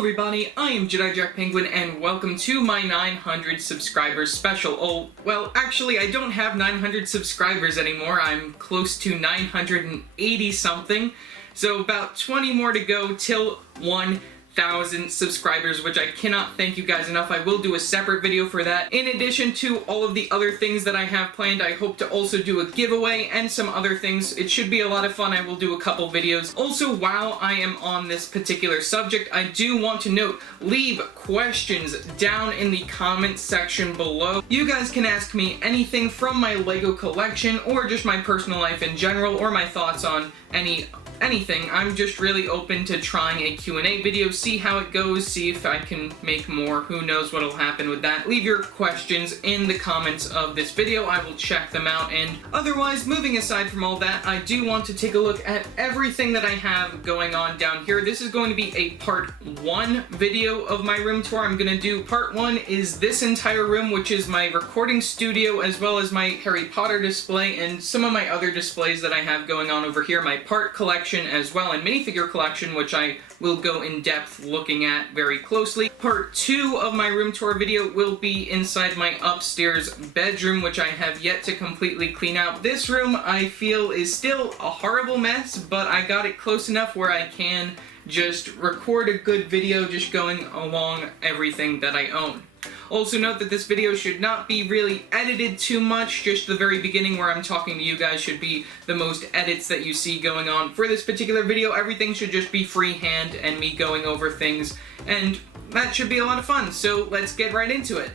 everybody, I am JediJACPenguin and welcome to my 900 subscribers special. Oh, well, actually I don't have 900 subscribers anymore. I'm close to 980 something. So about 20 more to go till 1,000 subscribers, which I cannot thank you guys enough. I will do a separate video for that. In addition to all of the other things that I have planned, I hope to also do a giveaway and some other things. It should be a lot of fun. I will do a couple videos. Also, while I am on this particular subject, I do want to note, leave questions down in the comment section below. You guys can ask me anything from my LEGO collection or just my personal life in general or my thoughts on anything. I'm just really open to trying a Q&A video, see how it goes, see if I can make more. Who knows what'll happen with that. Leave your questions in the comments of this video. I will check them out, and otherwise, moving aside from all that, I do want to take a look at everything that I have going on down here. This is going to be a part 1 video of my room tour. I'm going to do part 1 is this entire room, which is my recording studio, as well as my Harry Potter display and some of my other displays that I have going on over here. My part collection as well, and minifigure collection, which I will go in depth looking at very closely. Part 2 of my room tour video will be inside my upstairs bedroom, which I have yet to completely clean out. This room I feel is still a horrible mess, but I got it close enough where I can just record a good video just going along everything that I own. Also note that this video should not be really edited too much. Just the very beginning where I'm talking to you guys should be the most edits that you see going on. For this particular video, everything should just be freehand and me going over things, and that should be a lot of fun, so let's get right into it.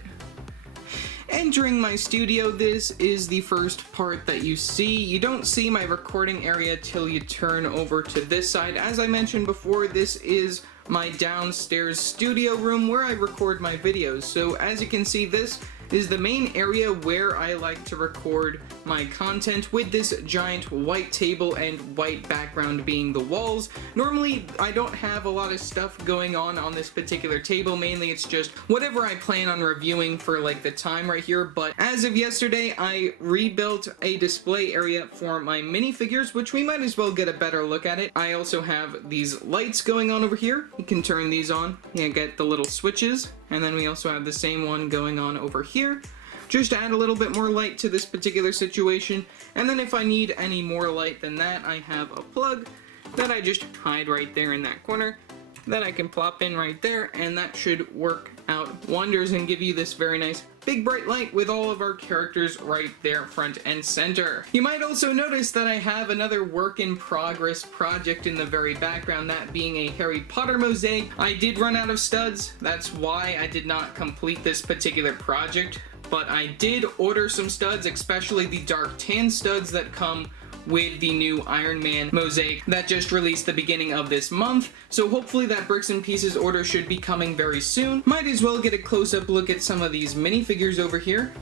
Entering my studio, this is the first part that you see. You don't see my recording area till you turn over to this side. As I mentioned before, this is my downstairs studio room where I record my videos. So as you can see, this is the main area where I like to record my content, with this giant white table and white background being the walls. Normally, I don't have a lot of stuff going on this particular table. Mainly, it's just whatever I plan on reviewing for like the time right here. But as of yesterday, I rebuilt a display area for my minifigures, which we might as well get a better look at it. I also have these lights going on over here. You can turn these on. You get the little switches. And then we also have the same one going on over here, just to add a little bit more light to this particular situation. And then if I need any more light than that, I have a plug that I just hide right there in that corner that I can plop in right there, and that should work out wonders and give you this very nice big bright light with all of our characters right there front and center. You might also notice that I have another work in progress project in the very background, that being a Harry Potter mosaic. I did run out of studs, that's why I did not complete this particular project, but I did order some studs, especially the dark tan studs that come with the new Iron Man mosaic that just released the beginning of this month. So hopefully that Bricks and Pieces order should be coming very soon. Might as well get a close-up look at some of these minifigures over here.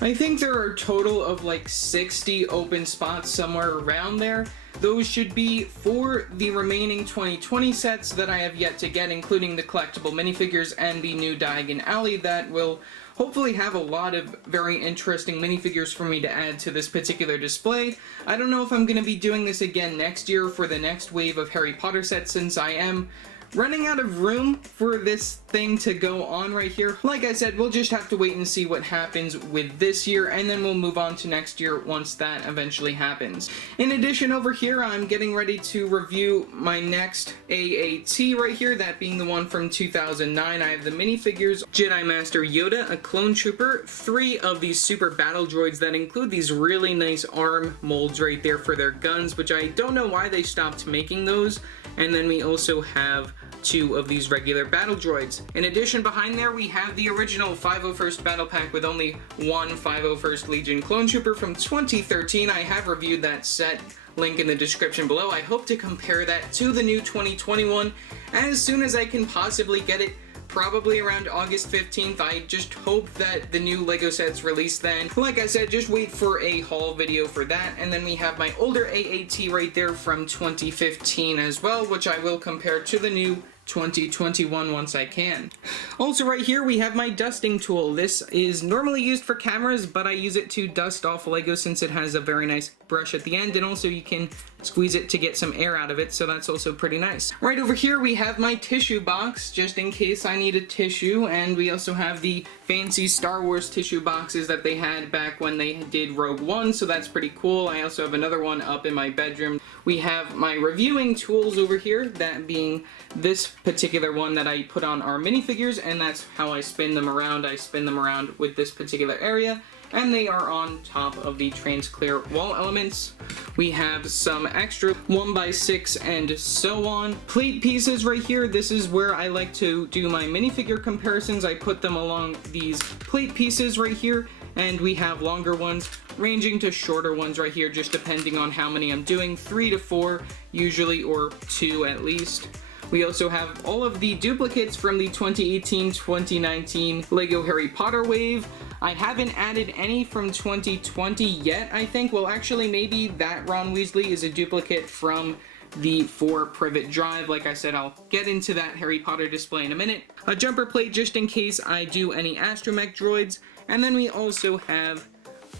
I think there are a total of like 60 open spots somewhere around there. those should be for the remaining 2020 sets that I have yet to get, including the collectible minifigures and the new Diagon Alley that will hopefully have a lot of very interesting minifigures for me to add to this particular display. I don't know if I'm going to be doing this again next year for the next wave of Harry Potter sets, since I am running out of room for this thing to go on right here. Like I said, we'll just have to wait and see what happens with this year, and then we'll move on to next year once that eventually happens. In addition, over here, I'm getting ready to review my next AAT right here, that being the one from 2009. I have the minifigures Jedi Master Yoda, a clone trooper, 3 of these super battle droids that include these really nice arm molds right there for their guns, which I don't know why they stopped making those. And then we also have 2 of these regular battle droids. In addition, behind there we have the original 501st Battle Pack with only one 501st Legion Clone Trooper from 2013. I have reviewed that set, link in the description below. I hope to compare that to the new 2021 as soon as I can possibly get it. Probably around August 15th. I just hope that the new LEGO sets release then. Like I said, just wait for a haul video for that. And then we have my older AAT right there from 2015 as well, which I will compare to the new 2021 once I can. Also right here we have my dusting tool. This is normally used for cameras, but I use it to dust off Lego since it has a very nice brush at the end, and also you can squeeze it to get some air out of it, so that's also pretty nice. Right over here we have my tissue box, just in case I need a tissue, and we also have the fancy Star Wars tissue boxes that they had back when they did Rogue One, so that's pretty cool. I also have another one up in my bedroom. We have my reviewing tools over here, that being this particular one that I put on our minifigures, and that's how I spin them around. I spin them around with this particular area, and they are on top of the trans-clear wall elements. We have some extra 1x6 and so on plate pieces right here. This is where I like to do my minifigure comparisons. I put them along these plate pieces right here, and we have longer ones ranging to shorter ones right here, just depending on how many I'm doing, 3 to 4 usually, or 2 at least. We also have all of the duplicates from the 2018-2019 LEGO Harry Potter wave. I haven't added any from 2020 yet, I think. Well, actually, maybe that Ron Weasley is a duplicate from the 4 Privet Drive. Like I said, I'll get into that Harry Potter display in a minute. A jumper plate just in case I do any astromech droids. And then we also have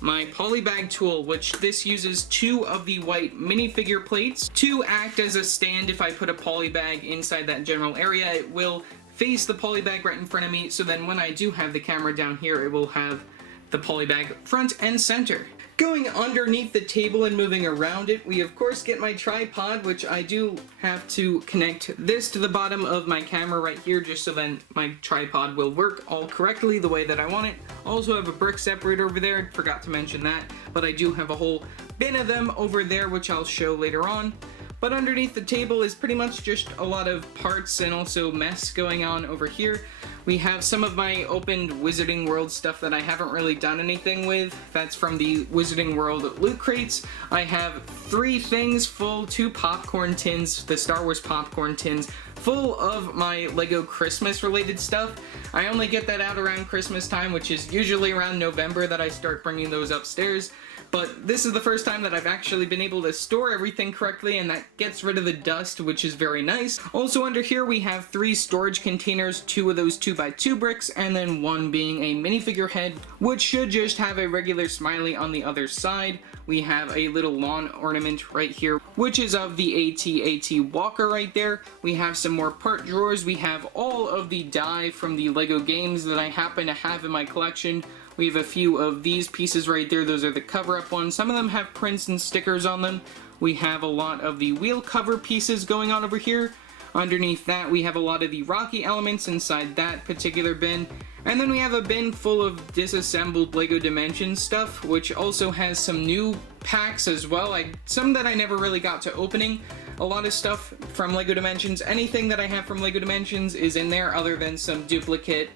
my polybag tool, which this uses 2 of the white minifigure plates to act as a stand. If I put a polybag inside that general area, it will face the polybag right in front of me, so then when I do have the camera down here, it will have the polybag front and center. Going underneath the table and moving around it, we of course get my tripod, which I do have to connect this to the bottom of my camera right here, just so then my tripod will work all correctly the way that I want it. Also have a brick separator over there, forgot to mention that, but I do have a whole bin of them over there, which I'll show later on. But underneath the table is pretty much just a lot of parts and also mess going on over here. We have some of my opened Wizarding World stuff that I haven't really done anything with. That's from the Wizarding World loot crates. I have 3 things full, 2 popcorn tins, the Star Wars popcorn tins, full of my LEGO Christmas related stuff. I only get that out around Christmas time, which is usually around November that I start bringing those upstairs. But this is the first time that I've actually been able to store everything correctly, and that gets rid of the dust, which is very nice. Also under here we have 3 storage containers, 2 of those 2x2 bricks, and then 1 being a minifigure head, which should just have a regular smiley on the other side. We have a little lawn ornament right here, which is of the AT-AT Walker right there. We have some more part drawers. We have all of the die from the LEGO games that I happen to have in my collection. We have a few of these pieces right there. Those are the cover-up ones. Some of them have prints and stickers on them. We have a lot of the wheel cover pieces going on over here. Underneath that, we have a lot of the Rocky elements inside that particular bin. And then we have a bin full of disassembled LEGO Dimensions stuff, which also has some new packs as well. Some that I never really got to opening. A lot of stuff from LEGO Dimensions. Anything that I have from LEGO Dimensions is in there other than some duplicate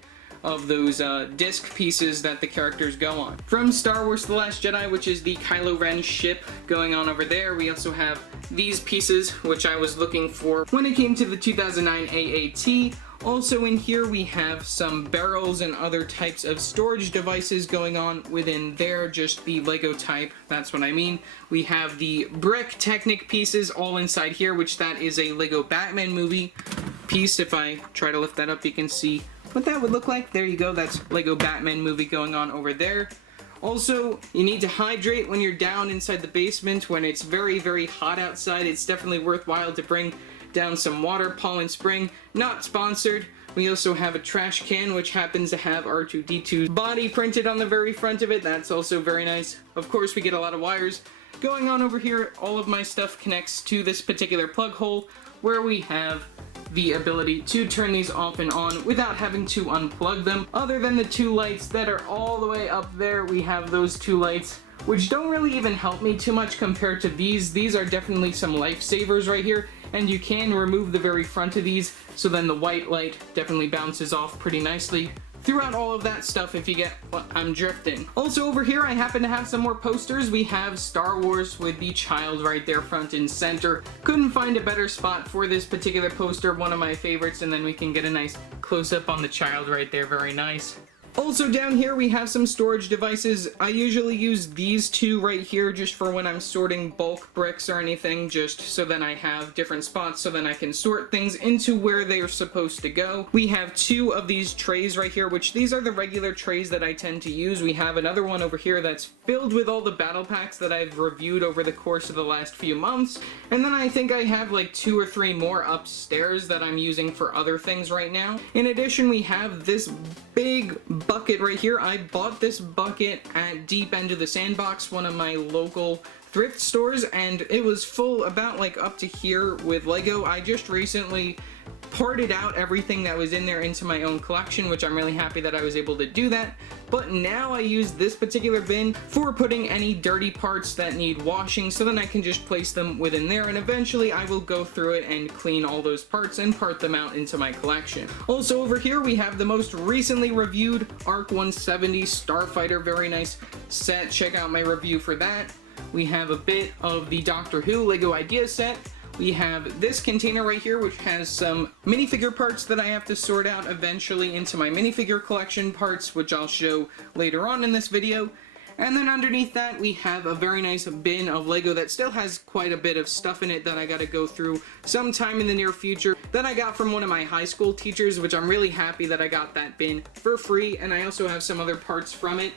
of those disc pieces that the characters go on. From Star Wars The Last Jedi, which is the Kylo Ren ship going on over there, we also have these pieces, which I was looking for when it came to the 2009 AAT. Also in here we have some barrels and other types of storage devices going on within there, just the Lego type, that's what I mean. We have the brick Technic pieces all inside here, which that is a Lego Batman movie piece. If I try to lift that up, you can see what that would look like. There you go, that's Lego Batman movie going on over there. Also, you need to hydrate when you're down inside the basement when it's very, very hot outside. It's definitely worthwhile to bring down some water. Pollen Spring, not sponsored. We also have a trash can, which happens to have R2-D2's body printed on the very front of it. That's also very nice. Of course, we get a lot of wires going on over here. All of my stuff connects to this particular plug hole, where we have the ability to turn these off and on without having to unplug them. Other than the two lights that are all the way up there, we have those two lights, which don't really even help me too much compared to these. These are definitely some lifesavers right here, and you can remove the very front of these, so then the white light definitely bounces off pretty nicely throughout all of that stuff, if you get what I'm drifting. Also over here, I happen to have some more posters. We have Star Wars with the child right there front and center. Couldn't find a better spot for this particular poster, one of my favorites, and then we can get a nice close-up on the child right there, very nice. Also down here we have some storage devices. I usually use these two right here just for when I'm sorting bulk bricks or anything, just so then I have different spots so then I can sort things into where they are supposed to go. We have two of these trays right here, which these are the regular trays that I tend to use. We have another one over here that's filled with all the battle packs that I've reviewed over the course of the last few months. And then I think I have like 2 or 3 more upstairs that I'm using for other things right now. In addition, we have this big bucket right here. I bought this bucket at Deep End of the Sandbox, one of my local thrift stores, and it was full about like up to here with Lego. I just recently parted out everything that was in there into my own collection, which I'm really happy that I was able to do that. But now I use this particular bin for putting any dirty parts that need washing, so then I can just place them within there, and eventually I will go through it and clean all those parts and part them out into my collection. Also over here we have the most recently reviewed ARC 170 Starfighter, very nice set. Check out my review for that. We have a bit of the Doctor Who Lego Idea set. We have this container right here, which has some minifigure parts that I have to sort out eventually into my minifigure collection parts, which I'll show later on in this video. And then underneath that, we have a very nice bin of Lego that still has quite a bit of stuff in it that I gotta go through sometime in the near future, that I got from one of my high school teachers, which I'm really happy that I got that bin for free, and I also have some other parts from it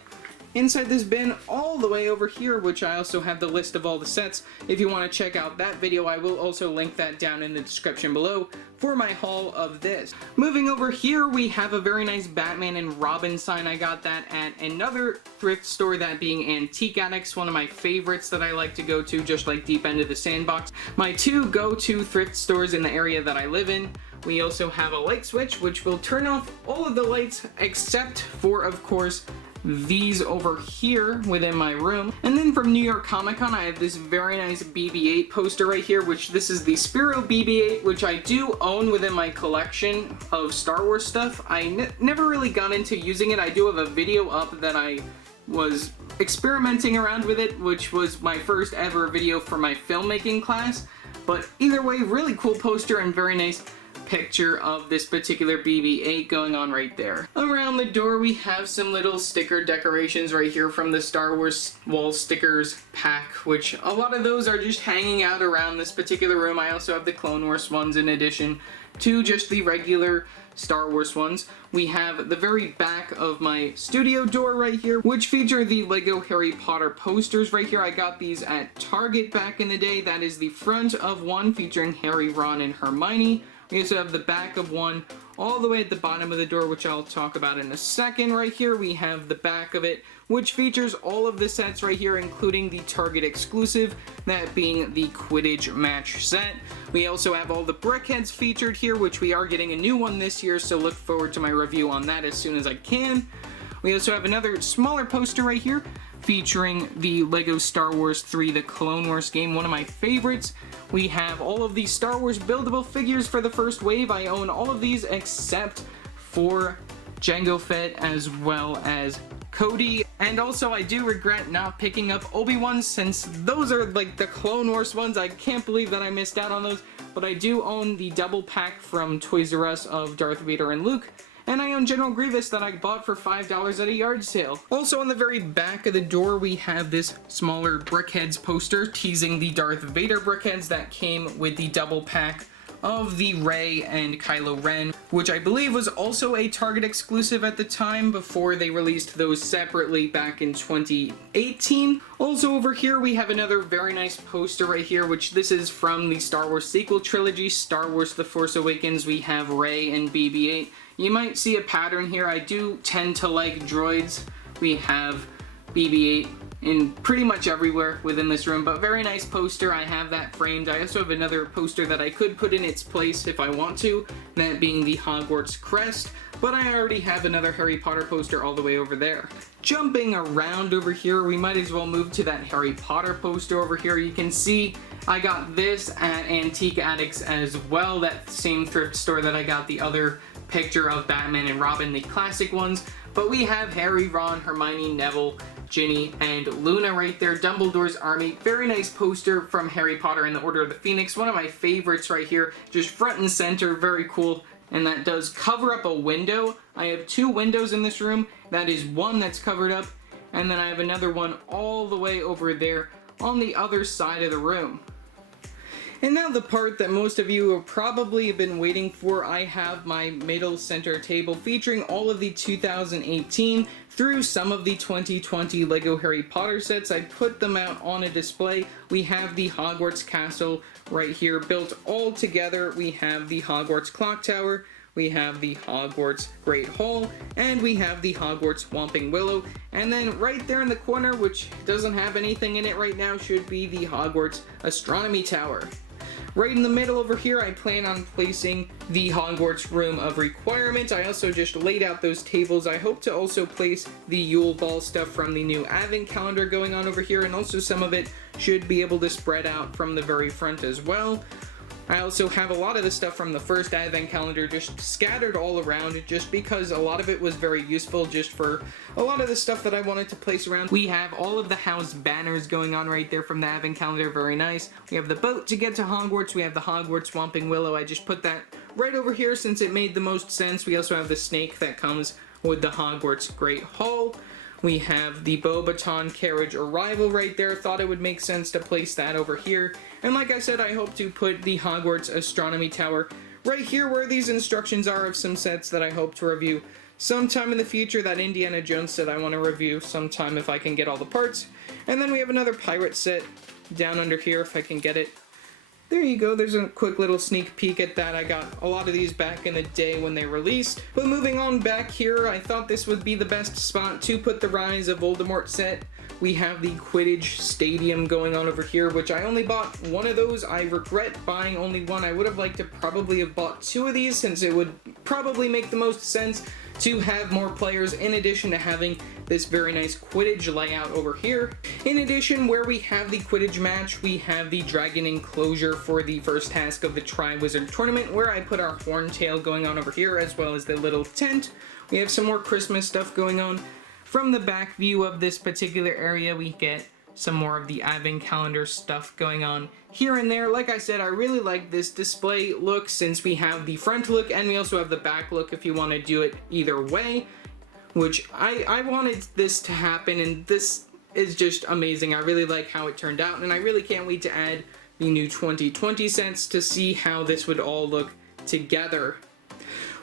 inside this bin all the way over here, which I also have the list of all the sets. If you want to check out that video, I will also link that down in the description below for my haul of this. Moving over here, we have a very nice Batman and Robin sign. I got that at another thrift store, that being Antique Addicts, one of my favorites that I like to go to, just like Deep End of the Sandbox. My 2 go-to thrift stores in the area that I live in. We also have a light switch, which will turn off all of the lights except for, of course, these over here within my room. And then from New York Comic Con, I have this very nice BB-8 poster right here, which this is the Spiro BB-8, which I do own within my collection of Star Wars stuff. I never really got into using it. I do have a video up that I was experimenting around with it, which was my first ever video for my filmmaking class. But either way, really cool poster and very nice picture of this particular BB-8 going on right there. Around the door we have some little sticker decorations right here from the Star Wars wall stickers pack, which a lot of those are just hanging out around this particular room. I also have the Clone Wars ones in addition to just the regular Star Wars ones. We have the very back of my studio door right here, which feature the Lego Harry Potter posters right here. I got these at Target back in the day. That is the front of one featuring Harry, Ron, and Hermione. We also have the back of one all the way at the bottom of the door, which I'll talk about in a second. Right here we have the back of it, which features all of the sets right here, including the Target exclusive, that being the Quidditch match set. We also have all the Brickheadz featured here, which we are getting a new one this year, so look forward to my review on that as soon as I can. We also have another smaller poster right here featuring the Lego Star Wars 3 The Clone Wars game, one of my favorites. We have all of these Star Wars buildable figures for the first wave. I own all of these except for Jango Fett, as well as Cody. And also I do regret not picking up Obi-Wan, since those are like the Clone Wars ones. I can't believe that I missed out on those, but I do own the double pack from Toys R Us of Darth Vader and Luke. And I own General Grievous that I bought for $5 at a yard sale. Also on the very back of the door we have this smaller Brickheadz poster teasing the Darth Vader Brickheadz that came with the double pack of the Rey and Kylo Ren, which I believe was also a Target exclusive at the time before they released those separately back in 2018. Also over here we have another very nice poster right here, which this is from the Star Wars sequel trilogy, Star Wars The Force Awakens. We have Rey and BB-8. You might see a pattern here. I do tend to like droids. We have BB-8 in pretty much everywhere within this room, but very nice poster. I have that framed. I also have another poster that I could put in its place if I want to, that being the Hogwarts crest, but I already have another Harry Potter poster all the way over there. Jumping around over here, we might as well move to that Harry Potter poster over here. You can see I got this at Antique Addicts as well, that same thrift store that I got the other picture of Batman and Robin, the classic ones. But we have Harry, Ron, Hermione, Neville, Ginny, and Luna right there, Dumbledore's army. Very nice poster from Harry Potter and the Order of the Phoenix. One of my favorites right here, just front and center, very cool. And that does cover up a window. I have two windows in this room. That is one that's covered up, and then I have another one all the way over there on the other side of the room. And now the part that most of you have probably been waiting for. I have my middle center table featuring all of the 2018 through some of the 2020 LEGO Harry Potter sets. I put them out on a display. We have the Hogwarts Castle right here built all together. We have the Hogwarts Clock Tower, we have the Hogwarts Great Hall, and we have the Hogwarts Whomping Willow. And then right there in the corner, which doesn't have anything in it right now, should be the Hogwarts Astronomy Tower. Right in the middle over here, I plan on placing the Hogwarts Room of Requirement. I also just laid out those tables. I hope to also place the Yule Ball stuff from the new Advent calendar going on over here, and also some of it should be able to spread out from the very front as well. I also have a lot of the stuff from the first Advent calendar just scattered all around, just because a lot of it was very useful just for a lot of the stuff that I wanted to place around. We have all of the house banners going on right there from the Advent calendar, very nice. We have the boat to get to Hogwarts, we have the Hogwarts Whomping Willow. I just put that right over here since it made the most sense. We also have the snake that comes with the Hogwarts Great Hall. We have the Beauxbaton carriage arrival right there. Thought it would make sense to place that over here. And like I said, I hope to put the Hogwarts Astronomy Tower right here where these instructions are of some sets that I hope to review sometime in the future. That Indiana Jones set I want to review sometime if I can get all the parts. And then we have another pirate set down under here if I can get it. There you go, there's a quick little sneak peek at that. I got a lot of these back in the day when they released. But moving on back here, I thought this would be the best spot to put the Rise of Voldemort set. We have the Quidditch Stadium going on over here, which I only bought one of those. I regret buying only one. I would have liked to probably have bought two of these, since it would probably make the most sense to have more players, in addition to having this very nice Quidditch layout over here. In addition, where we have the Quidditch match, we have the Dragon Enclosure for the first task of the Triwizard Tournament, where I put our Horntail going on over here, as well as the little tent. We have some more Christmas stuff going on. From the back view of this particular area, we get some more of the Advent calendar stuff going on here and there. Like I said, I really like this display look, since we have the front look and we also have the back look if you want to do it either way, which I wanted this to happen, and this is just amazing. I really like how it turned out, and I really can't wait to add the new 2020 sets to see how this would all look together.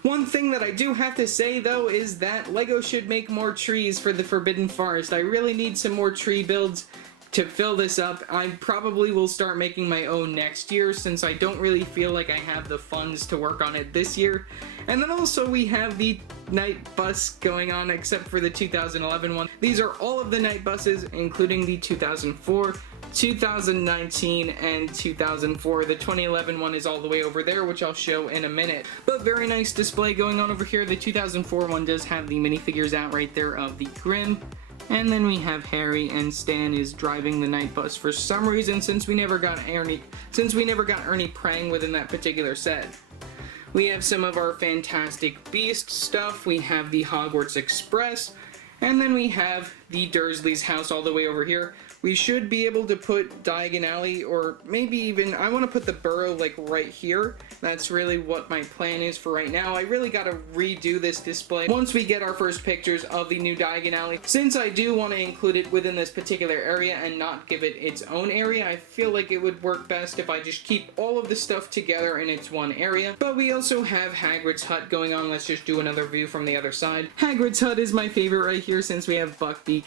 One thing that I do have to say though is that LEGO should make more trees for the Forbidden Forest. I really need some more tree builds to fill this up. I probably will start making my own next year, since I don't really feel like I have the funds to work on it this year. And then also we have the night bus going on, except for the 2011 one. These are all of the night buses, including the 2004, 2019, and 2004. The 2011 one is all the way over there, which I'll show in a minute. But very nice display going on over here. The 2004 one does have the minifigures out right there of the Grimm. And then we have Harry, and Stan is driving the night bus for some reason, since we never got Ernie Prang within that particular set. We have some of our Fantastic Beasts stuff. We have the Hogwarts Express. And then we have the Dursley's house all the way over here. We should be able to put Diagon Alley, or maybe even, I want to put the Burrow like right here. That's really what my plan is for right now. I really got to redo this display once we get our first pictures of the new Diagon Alley. Since I do want to include it within this particular area and not give it its own area, I feel like it would work best if I just keep all of the stuff together in its one area. But we also have Hagrid's hut going on. Let's just do another view from the other side. Hagrid's hut is my favorite right here since we have Buckbeak.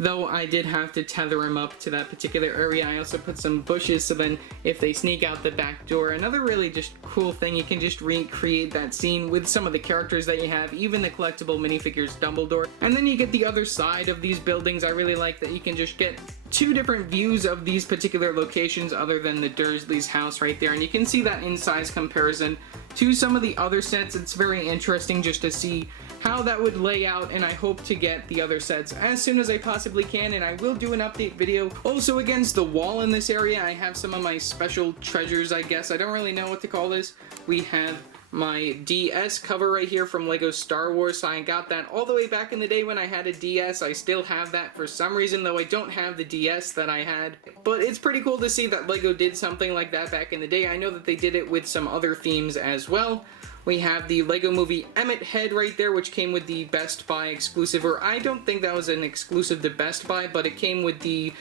Though I did have to tether him up to that particular area. I also put some bushes so then if they sneak out the back door, another really just cool thing, you can just recreate that scene with some of the characters that you have, even the collectible minifigures Dumbledore. And then you get the other side of these buildings. I really like that you can just get two different views of these particular locations other than the Dursley's house right there. And you can see that in size comparison to some of the other sets. It's very interesting just to see how that would lay out, and I hope to get the other sets as soon as I possibly can, and I will do an update video. Also, against the wall in this area, I have some of my special treasures, I guess. I don't really know what to call this. We have my DS cover right here from Lego Star Wars. I got that all the way back in the day when I had a DS. I still have that for some reason, though I don't have the DS that I had. But it's pretty cool to see that Lego did something like that back in the day. I know that they did it with some other themes as well. We have the Lego Movie Emmett head right there, which came with the Best Buy exclusive, or I don't think that was an exclusive to Best Buy, but it came with the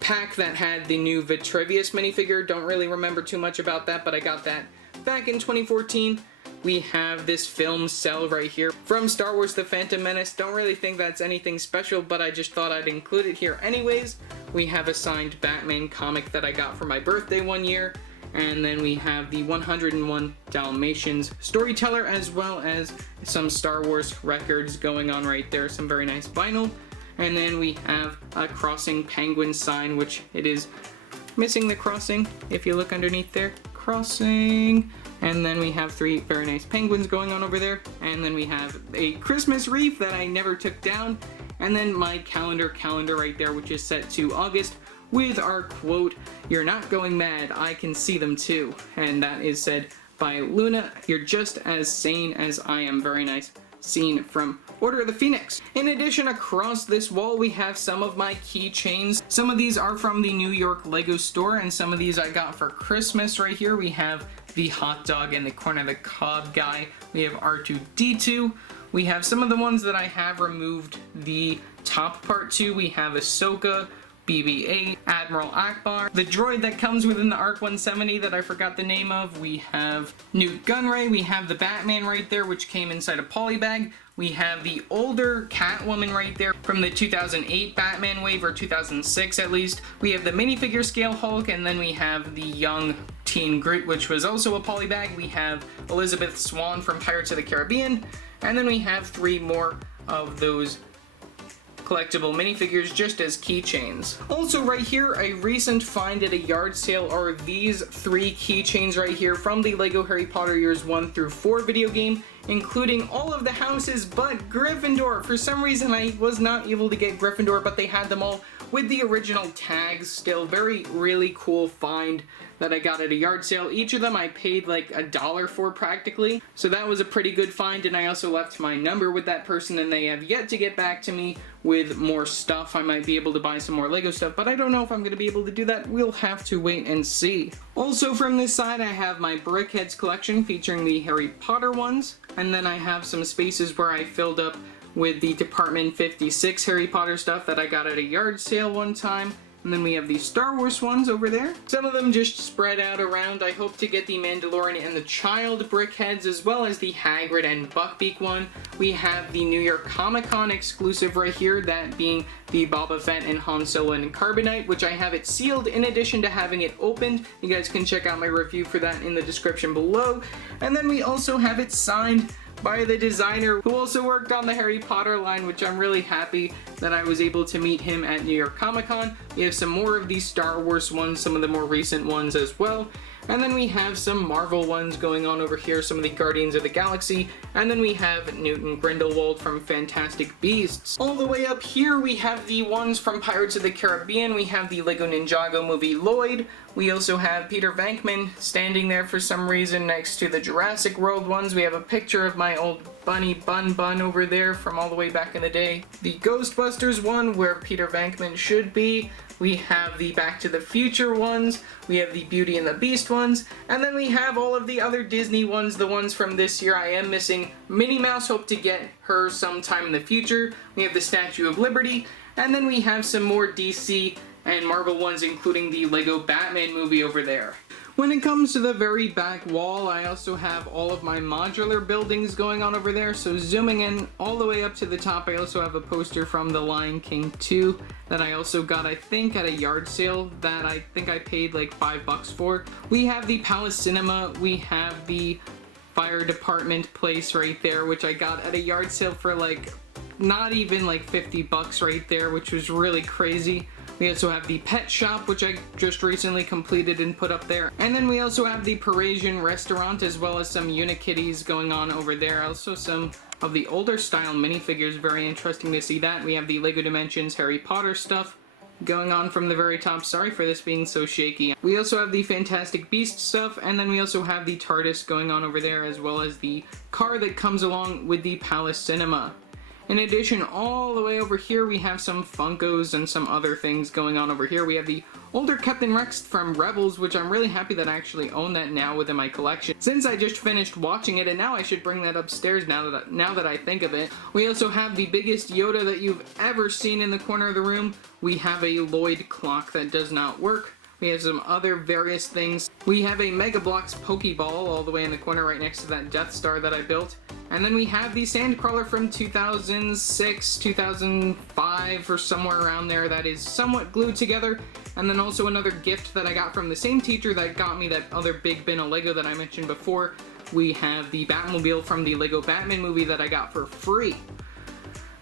pack that had the new Vitruvius minifigure. Don't really remember too much about that, but I got that back in 2014. We have this film cell right here from Star Wars The Phantom Menace. Don't really think that's anything special, but I just thought I'd include it here anyways. We have a signed Batman comic that I got for my birthday one year. And then we have the 101 Dalmatians storyteller, as well as some Star Wars records going on right there. Some very nice vinyl. And then we have a Crossing Penguin sign, which it is missing the crossing. If you look underneath there, crossing. And then we have three very nice penguins going on over there. And then we have a Christmas wreath that I never took down. And then my calendar right there, which is set to August, with our quote, "You're not going mad, I can see them too." And that is said by Luna. "You're just as sane as I am." Very nice scene from Order of the Phoenix. In addition, across this wall we have some of my keychains. Some of these are from the New York Lego store, and some of these I got for Christmas. Right here we have the hot dog in the corner of the cob guy. We have R2-D2. We have some of the ones that I have removed the top part to. We have Ahsoka, BB-8, Admiral Akbar, the droid that comes within the ARC 170 that I forgot the name of. We have Newt Gunray. We have the Batman right there, which came inside a polybag. We have the older Catwoman right there from the 2008 Batman wave, or 2006 at least. We have the minifigure scale Hulk, and then we have the young Teen Groot, which was also a polybag. We have Elizabeth Swann from Pirates of the Caribbean, and then we have three more of those collectible minifigures just as keychains. Also right here, a recent find at a yard sale are these three keychains right here from the Lego Harry Potter Years 1 through 4 video game, including all of the houses but Gryffindor. For some reason I was not able to get Gryffindor, but they had them all with the original tags still. Really cool find that I got at a yard sale. Each of them I paid like $1 for practically, so that was a pretty good find. And I also left my number with that person, and they have yet to get back to me with more stuff. I might be able to buy some more Lego stuff, but I don't know if I'm going to be able to do that. We'll have to wait and see. Also from this side I have my Brickheadz collection featuring the Harry Potter ones, and then I have some spaces where I filled up with the Department 56 Harry Potter stuff that I got at a yard sale one time. And then we have the Star Wars ones over there. Some of them just spread out around. I hope to get the Mandalorian and the Child Brickheadz, as well as the Hagrid and Buckbeak one. We have the New York Comic Con exclusive right here, that being the Boba Fett and Han Solo and Carbonite, which I have it sealed in addition to having it opened. You guys can check out my review for that in the description below. And then we also have it signed by the designer who also worked on the Harry Potter line, which I'm really happy that I was able to meet him at New York Comic Con. We have some more of these Star Wars ones, some of the more recent ones as well. And then we have some Marvel ones going on over here, some of the Guardians of the Galaxy, and then we have Newton Grindelwald from Fantastic Beasts. All the way up here we have the ones from Pirates of the Caribbean, we have the Lego Ninjago movie Lloyd, we also have Peter Venkman standing there for some reason next to the Jurassic World ones. We have a picture of my old bunny Bun over there from all the way back in the day. The Ghostbusters one where Peter Venkman should be. We have the Back to the Future ones, we have the Beauty and the Beast ones, and then we have all of the other Disney ones, the ones from this year. I am missing Minnie Mouse, hope to get her sometime in the future. We have the Statue of Liberty, and then we have some more DC and Marvel ones, including the Lego Batman movie over there. When it comes to the very back wall, I also have all of my modular buildings going on over there, so zooming in all the way up to the top, I also have a poster from The Lion King 2 that I also got, I think, at a yard sale that I think I paid like $5 for. We have the Palace Cinema, we have the fire department place right there, which I got at a yard sale for like not even like $50 right there, which was really crazy. We also have the pet shop, which I just recently completed and put up there. And then we also have the Parisian restaurant, as well as some Unikitties going on over there. Also some of the older style minifigures, very interesting to see that. We have the LEGO Dimensions Harry Potter stuff going on from the very top. Sorry for this being so shaky. We also have the Fantastic Beasts stuff, and then we also have the TARDIS going on over there, as well as the car that comes along with the Palace Cinema. In addition, all the way over here we have some Funkos and some other things going on over here. We have the older Captain Rex from Rebels, which I'm really happy that I actually own that now within my collection, since I just finished watching it, and now I should bring that upstairs now that I think of it. We also have the biggest Yoda that you've ever seen in the corner of the room. We have a Lloyd clock that does not work. We have some other various things. We have a Mega Bloks Pokeball all the way in the corner right next to that Death Star that I built. And then we have the Sandcrawler from 2006, 2005, or somewhere around there that is somewhat glued together. And then also another gift that I got from the same teacher that got me that other big bin of Lego that I mentioned before. We have the Batmobile from the Lego Batman movie that I got for free.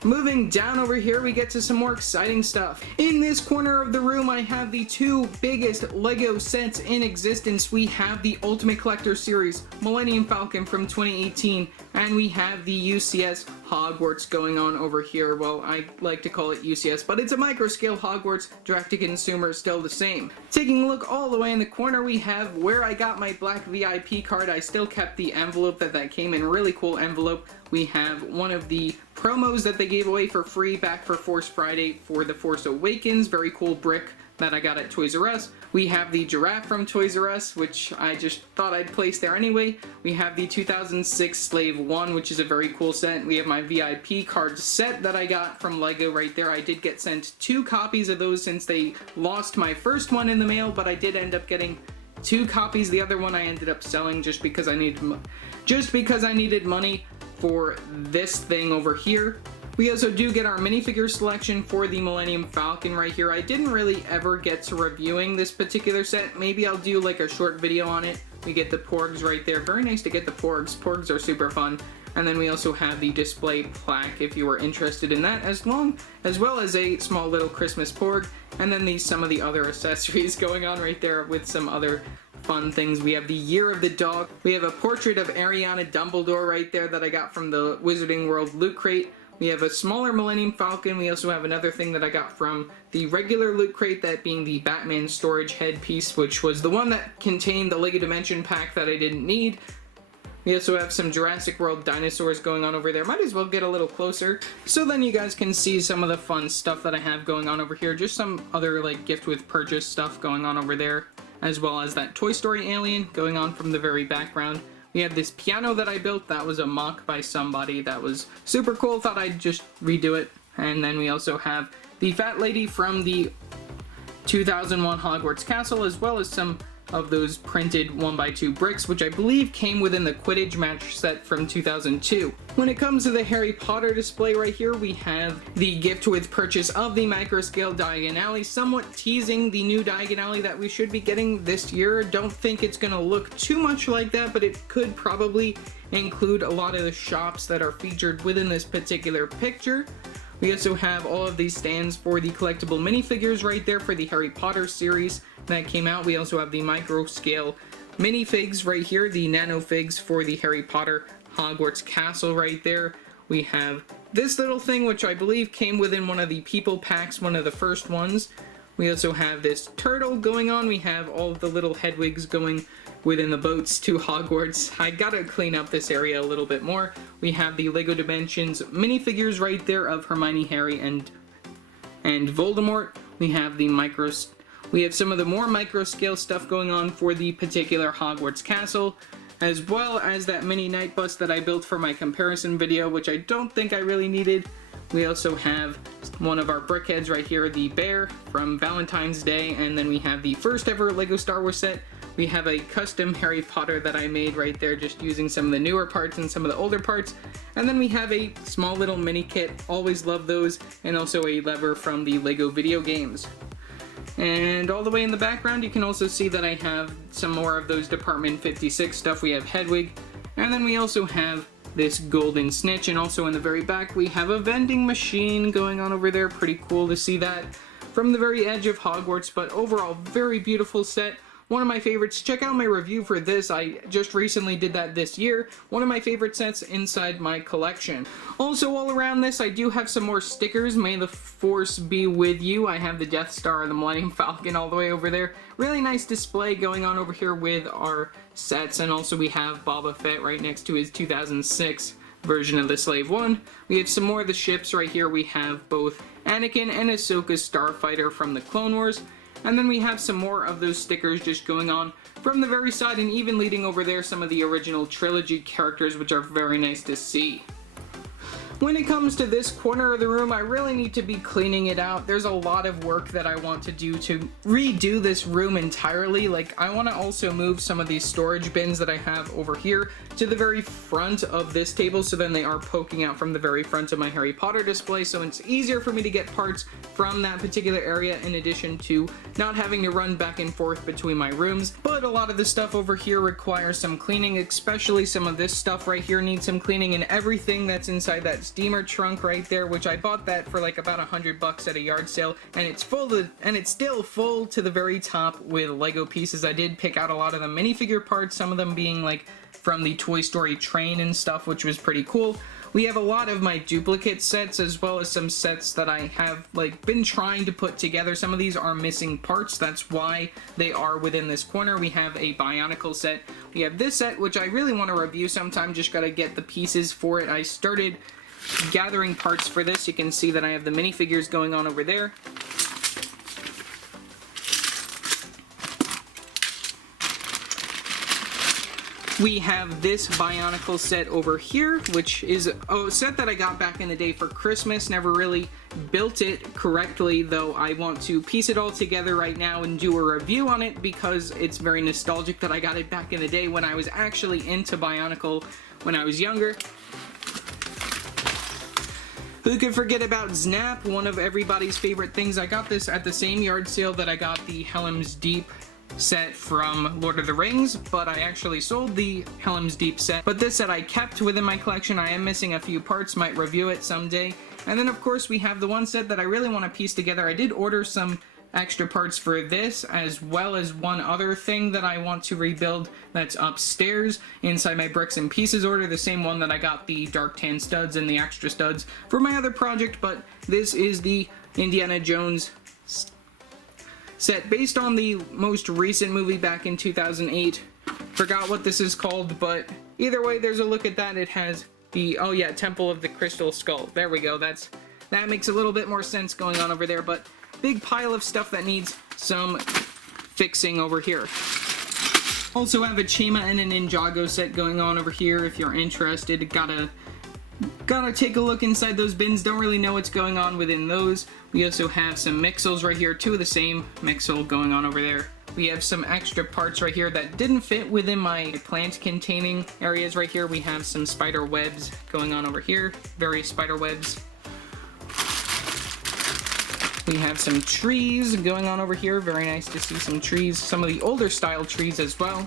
Moving down over here, we get to some more exciting stuff. In this corner of the room, I have the two biggest Lego sets in existence. We have the Ultimate Collector Series, Millennium Falcon from 2018, and we have the UCS Hogwarts going on over here. Well, I like to call it UCS, but it's a micro-scale Hogwarts, direct-to-consumer, still the same. Taking a look all the way in the corner, we have where I got my black VIP card. I still kept the envelope that came in, really cool envelope. We have one of the promos that they gave away for free back for Force Friday for The Force Awakens, very cool brick that I got at Toys R Us. We have the giraffe from Toys R Us, which I just thought I'd place there anyway. We have the 2006 Slave 1, which is a very cool set. We have my VIP card set that I got from Lego right there. I did get sent 2 copies of those since they lost my first one in the mail, but I did end up getting 2 copies. The other one I ended up selling just because I needed money for this thing over here. We also do get our minifigure selection for the Millennium Falcon right here. I didn't really ever get to reviewing this particular set. Maybe I'll do like a short video on it. We get the Porgs right there. Very nice to get the Porgs. Porgs are super fun. And then we also have the display plaque if you are interested in that, as well as a small little Christmas Porg. And then some of the other accessories going on right there with some other fun things. We have the Year of the Dog. We have a portrait of Ariana Dumbledore right there that I got from the Wizarding World Loot Crate. We have a smaller Millennium Falcon. We also have another thing that I got from the regular Loot Crate, that being the Batman storage headpiece, which was the one that contained the Lego Dimension pack that I didn't need. We also have some Jurassic World dinosaurs going on over there. Might as well get a little closer so then you guys can see some of the fun stuff that I have going on over here. Just some other like gift with purchase stuff going on over there, as well as that Toy Story alien going on from the very background. We have this piano that I built that was a mock by somebody that was super cool. Thought I'd just redo it. And then we also have the Fat Lady from the 2001 Hogwarts Castle, as well as some of those printed 1x2 bricks, which I believe came within the Quidditch match set from 2002. When it comes to the Harry Potter display right here, we have the gift with purchase of the microscale Diagon Alley, somewhat teasing the new Diagon Alley that we should be getting this year. Don't think it's gonna look too much like that, but it could probably include a lot of the shops that are featured within this particular picture. We also have all of these stands for the collectible minifigures right there for the Harry Potter series that came out. We also have the micro scale minifigs right here, the nano figs for the Harry Potter Hogwarts Castle right there. We have this little thing, which I believe came within one of the people packs, one of the first ones. We also have this turtle going on. We have all of the little Hedwigs going within the boats to Hogwarts. I gotta clean up this area a little bit more. We have the LEGO Dimensions minifigures right there of Hermione, Harry, and Voldemort. We have we have some of the more micro scale stuff going on for the particular Hogwarts Castle, as well as that mini night bus that I built for my comparison video, which I don't think I really needed. We also have one of our Brickheadz right here, the bear from Valentine's Day, and then we have the first ever LEGO Star Wars set. We have a custom Harry Potter that I made right there, just using some of the newer parts and some of the older parts. And then we have a small little mini kit, always love those, and also a lever from the LEGO video games. And all the way in the background, you can also see that I have some more of those Department 56 stuff. We have Hedwig, and then we also have this golden snitch, and also in the very back we have a vending machine going on over there. Pretty cool to see that from the very edge of Hogwarts, but overall very beautiful set. One of my favorites. Check out my review for this. I just recently did that this year. One of my favorite sets inside my collection. Also, all around this, I do have some more stickers. May the Force be with you. I have the Death Star and the Millennium Falcon all the way over there. Really nice display going on over here with our sets. And also we have Boba Fett right next to his 2006 version of the Slave One. We have some more of the ships right here. We have both Anakin and Ahsoka's Starfighter from the Clone Wars. And then we have some more of those stickers just going on from the very side, and even leading over there some of the original trilogy characters, which are very nice to see. When it comes to this corner of the room, I really need to be cleaning it out. There's a lot of work that I want to do to redo this room entirely. Like, I want to also move some of these storage bins that I have over here to the very front of this table, so then they are poking out from the very front of my Harry Potter display, so it's easier for me to get parts from that particular area, in addition to not having to run back and forth between my rooms. But a lot of the stuff over here requires some cleaning, especially some of this stuff right here needs some cleaning, and everything that's inside that steamer trunk right there, which I bought that for like about $100 at a yard sale, and it's still full to the very top with Lego pieces. I did pick out a lot of the minifigure parts, some of them being like from the Toy Story train and stuff, which was pretty cool. We have a lot of my duplicate sets, as well as some sets that I have like been trying to put together. Some of these are missing parts, that's why they are within this corner. We have a Bionicle set. We have this set, which I really want to review sometime, just gotta get the pieces for it. I started gathering parts for this. You can see that I have the minifigures going on over there. We have this Bionicle set over here, which is a set that I got back in the day for Christmas. Never really built it correctly, though I want to piece it all together right now and do a review on it, because it's very nostalgic that I got it back in the day when I was actually into Bionicle when I was younger. Who could forget about Snap, one of everybody's favorite things? I got this at the same yard sale that I got the Helm's Deep set from Lord of the Rings, but I actually sold the Helm's Deep set. But this set I kept within my collection. I am missing a few parts, might review it someday. And then of course we have the one set that I really want to piece together. I did order some extra parts for this, as well as one other thing that I want to rebuild that's upstairs inside my bricks and pieces order, the same one that I got the dark tan studs and the extra studs for my other project. But this is the Indiana Jones set based on the most recent movie back in 2008. Forgot what this is called, but either way, there's a look at that. It has the, oh yeah, Temple of the Crystal Skull. There we go. That makes a little bit more sense going on over there, but big pile of stuff that needs some fixing over here. Also have a Chima and a Ninjago set going on over here if you're interested. Gotta take a look inside those bins. Don't really know what's going on within those. We also have some Mixels right here, two of the same Mixel going on over there. We have some extra parts right here that didn't fit within my plant containing areas right here. We have some spider webs going on over here, various spider webs. We have some trees going on over here. Very nice to see some trees. Some of the older style trees as well.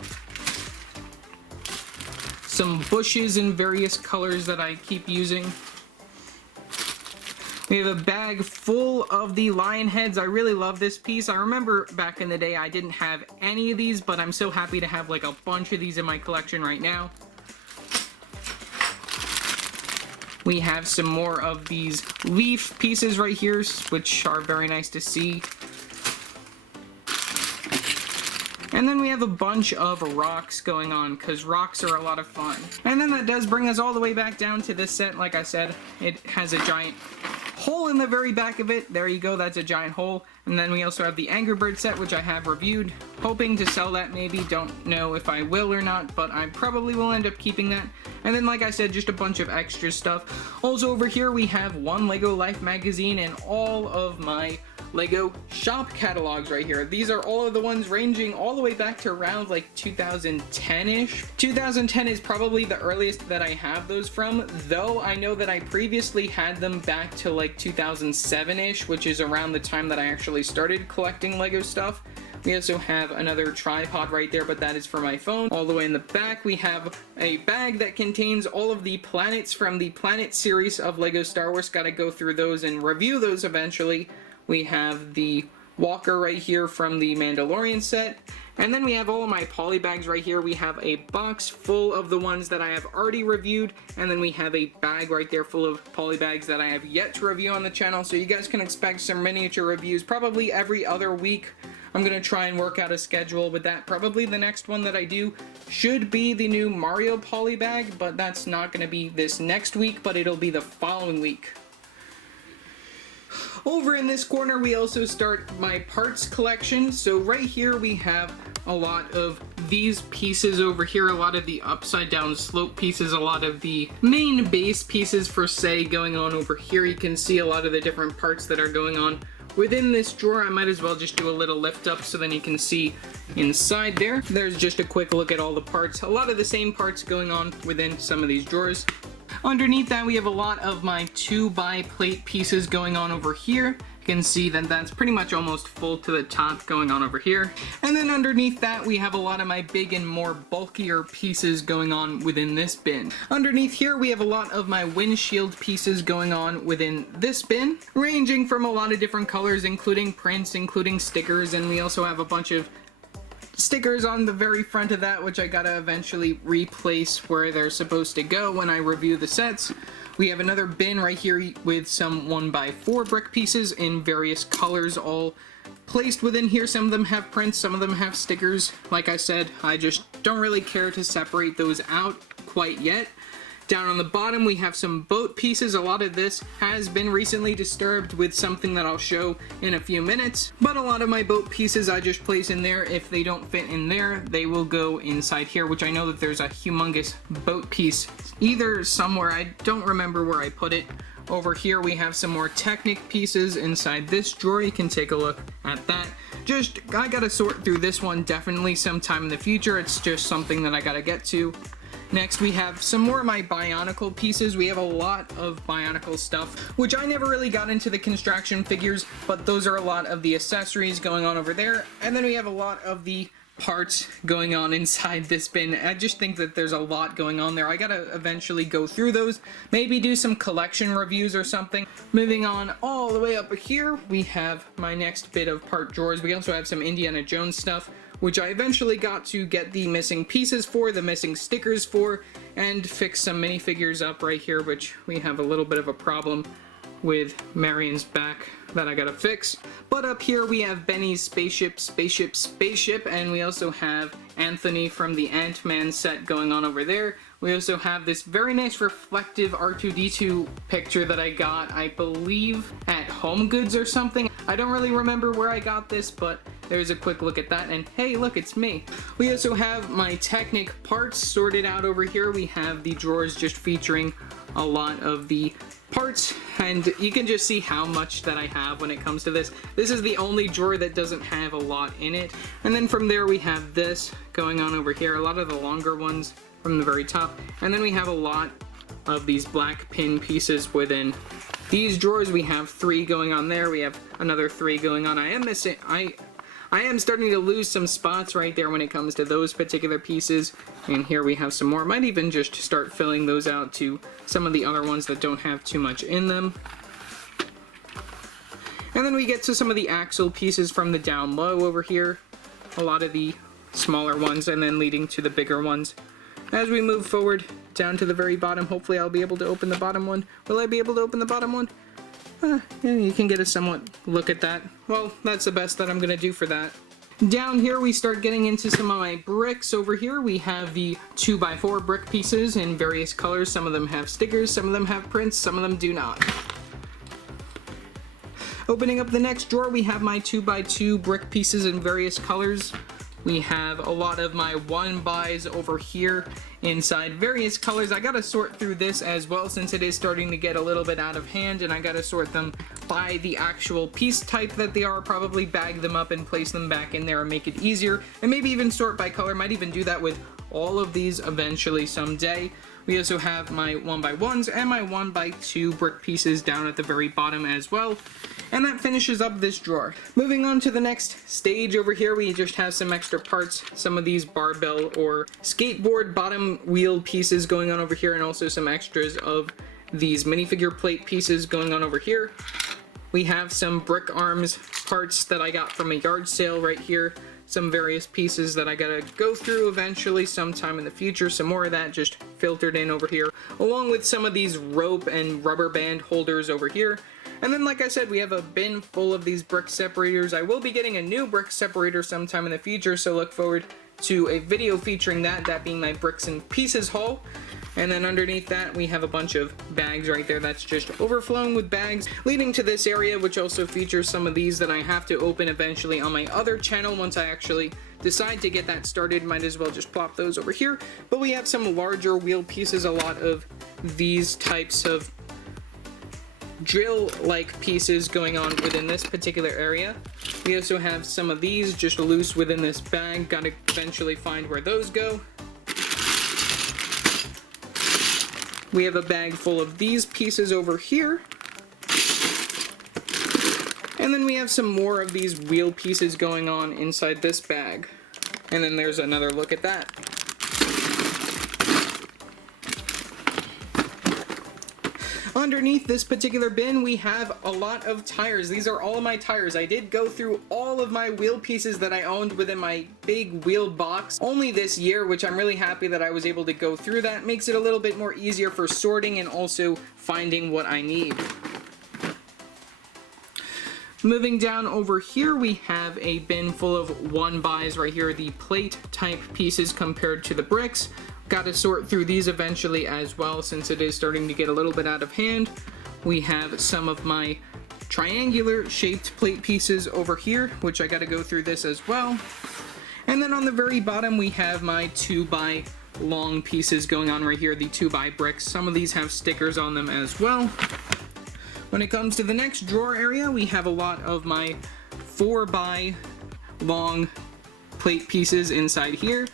Some bushes in various colors that I keep using. We have a bag full of the lion heads. I really love this piece. I remember back in the day I didn't have any of these, but I'm so happy to have like a bunch of these in my collection right now. We have some more of these leaf pieces right here, which are very nice to see. And then we have a bunch of rocks going on, because rocks are a lot of fun. And then that does bring us all the way back down to this set. Like I said, it has a giant hole in the very back of it. There you go, that's a giant hole. And then we also have the Angry Bird set, which I have reviewed. Hoping to sell that maybe, don't know if I will or not, but I probably will end up keeping that. And then like I said, just a bunch of extra stuff. Also over here we have one LEGO Life magazine and all of my LEGO shop catalogs right here. These are all of the ones ranging all the way back to around like 2010-ish. 2010 is probably the earliest that I have those from, though I know that I previously had them back to like 2007-ish, which is around the time that I actually started collecting LEGO stuff. We also have another tripod right there, but that is for my phone. All the way in the back, we have a bag that contains all of the planets from the Planet series of LEGO Star Wars. Gotta go through those and review those eventually. We have the walker right here from the Mandalorian set. And then we have all of my poly bags right here. We have a box full of the ones that I have already reviewed, and then we have a bag right there full of poly bags that I have yet to review on the channel, so you guys can expect some miniature reviews probably every other week. I'm going to try and work out a schedule with that. Probably the next one that I do should be the new Mario poly bag, but that's not going to be this next week, but it'll be the following week. Over in this corner, we also start my parts collection. So right here we have a lot of these pieces over here, a lot of the upside down slope pieces, a lot of the main base pieces for say going on over here. You can see a lot of the different parts that are going on within this drawer. I might as well just do a little lift up so then you can see inside there. There's just a quick look at all the parts. A lot of the same parts going on within some of these drawers. Underneath that, we have a lot of my 2x plate pieces going on over here. You can see that that's pretty much almost full to the top going on over here. And then underneath that, we have a lot of my big and more bulkier pieces going on within this bin. Underneath here, we have a lot of my windshield pieces going on within this bin, ranging from a lot of different colors, including prints, including stickers, and we also have a bunch of stickers on the very front of that, which I gotta eventually replace where they're supposed to go when I review the sets. We have another bin right here with some 1x4 brick pieces in various colors all placed within here. Some of them have prints, some of them have stickers. Like I said, I just don't really care to separate those out quite yet. Down on the bottom, we have some boat pieces. A lot of this has been recently disturbed with something that I'll show in a few minutes. But a lot of my boat pieces I just place in there. If they don't fit in there, they will go inside here, which I know that there's a humongous boat piece either somewhere. I don't remember where I put it. Over here, we have some more Technic pieces inside this drawer. You can take a look at that. I gotta sort through this one definitely sometime in the future. It's just something that I gotta get to. Next, we have some more of my Bionicle pieces. We have a lot of Bionicle stuff, which I never really got into the construction figures, but those are a lot of the accessories going on over there. And then we have a lot of the parts going on inside this bin. I just think that there's a lot going on there. I gotta eventually go through those, maybe do some collection reviews or something. Moving on all the way up here, we have my next bit of part drawers. We also have some Indiana Jones stuff, which I eventually got to get the missing pieces for, the missing stickers for, and fix some minifigures up right here, which we have a little bit of a problem with Marion's back that I gotta fix. But up here we have Benny's spaceship, and we also have Anthony from the Ant-Man set going on over there. We also have this very nice reflective R2-D2 picture that I got, I believe, at Home Goods or something. I don't really remember where I got this, but there's a quick look at that, and hey, look, it's me. We also have my Technic parts sorted out over here. We have the drawers just featuring a lot of the parts, and you can just see how much that I have when it comes to this. This is the only drawer that doesn't have a lot in it. And then from there we have this going on over here, a lot of the longer ones from the very top. And then we have a lot of these black pin pieces within these drawers. We have 3 going on there. We have another 3 going on. I am starting to lose some spots right there when it comes to those particular pieces. And here we have some more. Might even just start filling those out to some of the other ones that don't have too much in them. And then we get to some of the axle pieces from the down low over here. A lot of the smaller ones, and then leading to the bigger ones. As we move forward down to the very bottom, hopefully I'll be able to open the bottom one. Will I be able to open the bottom one? Yeah, you can get a somewhat look at that. Well, that's the best that I'm going to do for that. Down here we start getting into some of my bricks. Over here we have the 2x4 brick pieces in various colors. Some of them have stickers, some of them have prints, some of them do not. Opening up the next drawer, we have my 2x2 brick pieces in various colors. We have a lot of my 1x's over here inside various colors. I gotta sort through this as well since it is starting to get a little bit out of hand, and I gotta sort them by the actual piece type that they are, probably bag them up and place them back in there and make it easier, and maybe even sort by color. Might even do that with all of these eventually someday. We also have my 1x1s and my 1x2 brick pieces down at the very bottom as well. And that finishes up this drawer. Moving on to the next stage over here, we just have some extra parts, some of these barbell or skateboard bottom wheel pieces going on over here, and also some extras of these minifigure plate pieces going on over here. We have some brick arms parts that I got from a yard sale right here. Some various pieces that I gotta go through eventually sometime in the future. Some more of that just filtered in over here, along with some of these rope and rubber band holders over here. And then, like I said, we have a bin full of these brick separators. I will be getting a new brick separator sometime in the future, so look forward to a video featuring that being my bricks and pieces haul. And then underneath that, we have a bunch of bags right there that's just overflowing with bags, leading to this area, which also features some of these that I have to open eventually on my other channel. Once I actually decide to get that started, might as well just plop those over here. But we have some larger wheel pieces, a lot of these types of drill-like pieces going on within this particular area. We also have some of these just loose within this bag. Gotta eventually find where those go. We have a bag full of these pieces over here. And then we have some more of these wheel pieces going on inside this bag. And then there's another look at that. Underneath this particular bin, we have a lot of tires. These are all of my tires. I did go through all of my wheel pieces that I owned within my big wheel box only this year, which I'm really happy that I was able to go through that. Makes it a little bit more easier for sorting and also finding what I need. Moving down over here, we have a bin full of 1x's right here, the plate type pieces compared to the bricks. Got to sort through these eventually as well since it is starting to get a little bit out of hand. We have some of my triangular shaped plate pieces over here, which I got to go through this as well. And then on the very bottom we have my 2x long pieces going on right here, the 2x bricks. Some of these have stickers on them as well. When it comes to the next drawer area, we have a lot of my 4x long plate pieces inside here.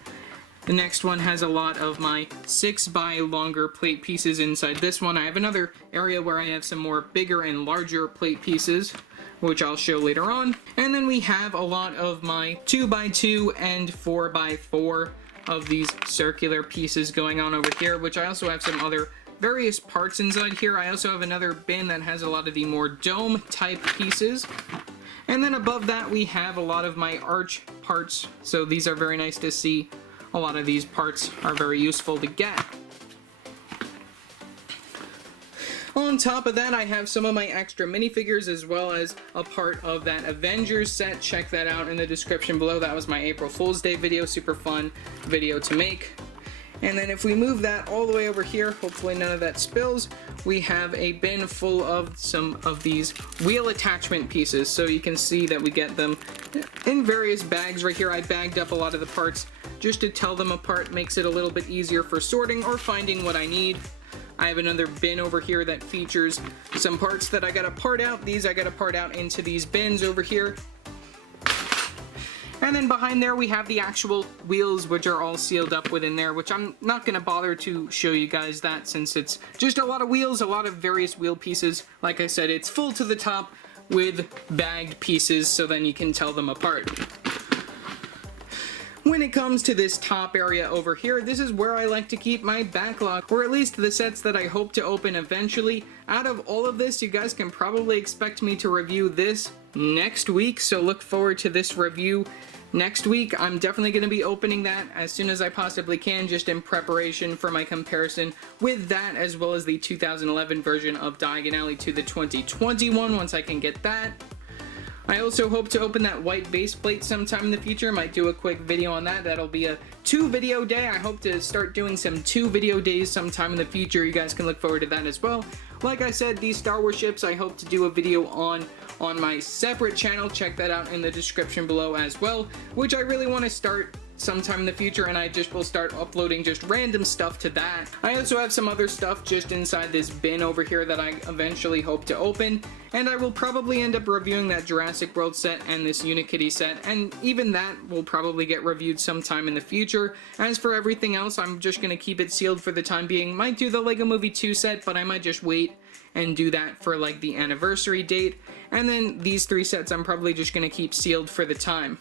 The next one has a lot of my 6x longer plate pieces inside this one. I have another area where I have some more bigger and larger plate pieces, which I'll show later on. And then we have a lot of my 2x2 and 4x4 of these circular pieces going on over here, which I also have some other various parts inside here. I also have another bin that has a lot of the more dome type pieces. And then above that we have a lot of my arch parts, so these are very nice to see. A lot of these parts are very useful to get. On top of that, I have some of my extra minifigures as well as a part of that Avengers set. Check that out in the description below. That was my April Fool's Day video. Super fun video to make. And then if we move that all the way over here, hopefully none of that spills, we have a bin full of some of these wheel attachment pieces. So you can see that we get them in various bags right here. I bagged up a lot of the parts just to tell them apart. Makes it a little bit easier for sorting or finding what I need. I have another bin over here that features some parts that I gotta part out. These I gotta part out into these bins over here. And then behind there we have the actual wheels, which are all sealed up within there, which I'm not gonna bother to show you guys that since it's just a lot of wheels, a lot of various wheel pieces. Like I said, it's full to the top with bagged pieces, so then you can tell them apart. When it comes to this top area over here, this is where I like to keep my backlog, or at least the sets that I hope to open eventually. Out of all of this, you guys can probably expect me to review this next week, so look forward to this review next week. I'm definitely going to be opening that as soon as I possibly can, just in preparation for my comparison with that, as well as the 2011 version of Diagon Alley to the 2021 once I can get that. I also hope to open that white base plate sometime in the future. Might do a quick video on that. That'll be a 2-video day. I hope to start doing some 2-video days sometime in the future. You guys can look forward to that as well. Like I said, these Star Wars ships I hope to do a video on my separate channel. Check that out in the description below as well, which I really want to start sometime in the future, and I just will start uploading just random stuff to that. I also have some other stuff just inside this bin over here that I eventually hope to open, and I will probably end up reviewing that Jurassic World set and this Unikitty set, and even that will probably get reviewed sometime in the future. As for everything else, I'm just gonna keep it sealed for the time being. Might do the Lego Movie 2 set, but I might just wait and do that for like the anniversary date. And then these 3 sets I'm probably just gonna keep sealed for the time.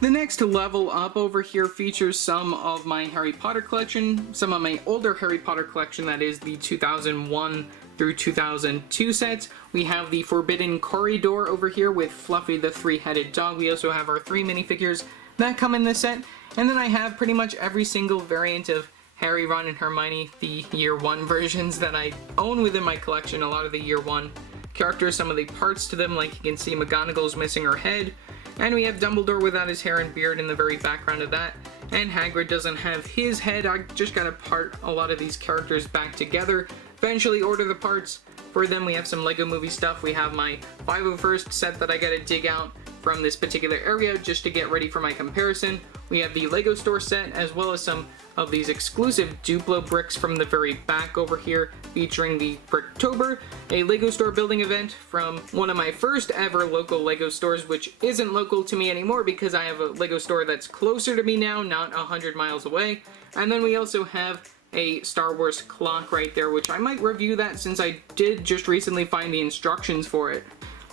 The next level up over here features some of my Harry Potter collection, some of my older Harry Potter collection, that is the 2001 through 2002 sets. We have the Forbidden Corridor over here with Fluffy the 3-headed dog. We also have our 3 minifigures that come in this set. And then I have pretty much every single variant of Harry, Ron, and Hermione, the Year 1 versions that I own within my collection. A lot of the Year 1 characters, some of the parts to them, like you can see McGonagall's missing her head. And we have Dumbledore without his hair and beard in the very background of that. And Hagrid doesn't have his head. I just gotta part a lot of these characters back together. Eventually order the parts for them. We have some Lego Movie stuff. We have my 501st set that I gotta dig out from this particular area just to get ready for my comparison. We have the Lego Store set, as well as some of these exclusive Duplo bricks from the very back over here, featuring the Bricktober, a Lego Store building event from one of my first ever local Lego stores, which isn't local to me anymore because I have a Lego store that's closer to me now, not 100 miles away. And then we also have a Star Wars clock right there, which I might review that since I did just recently find the instructions for it.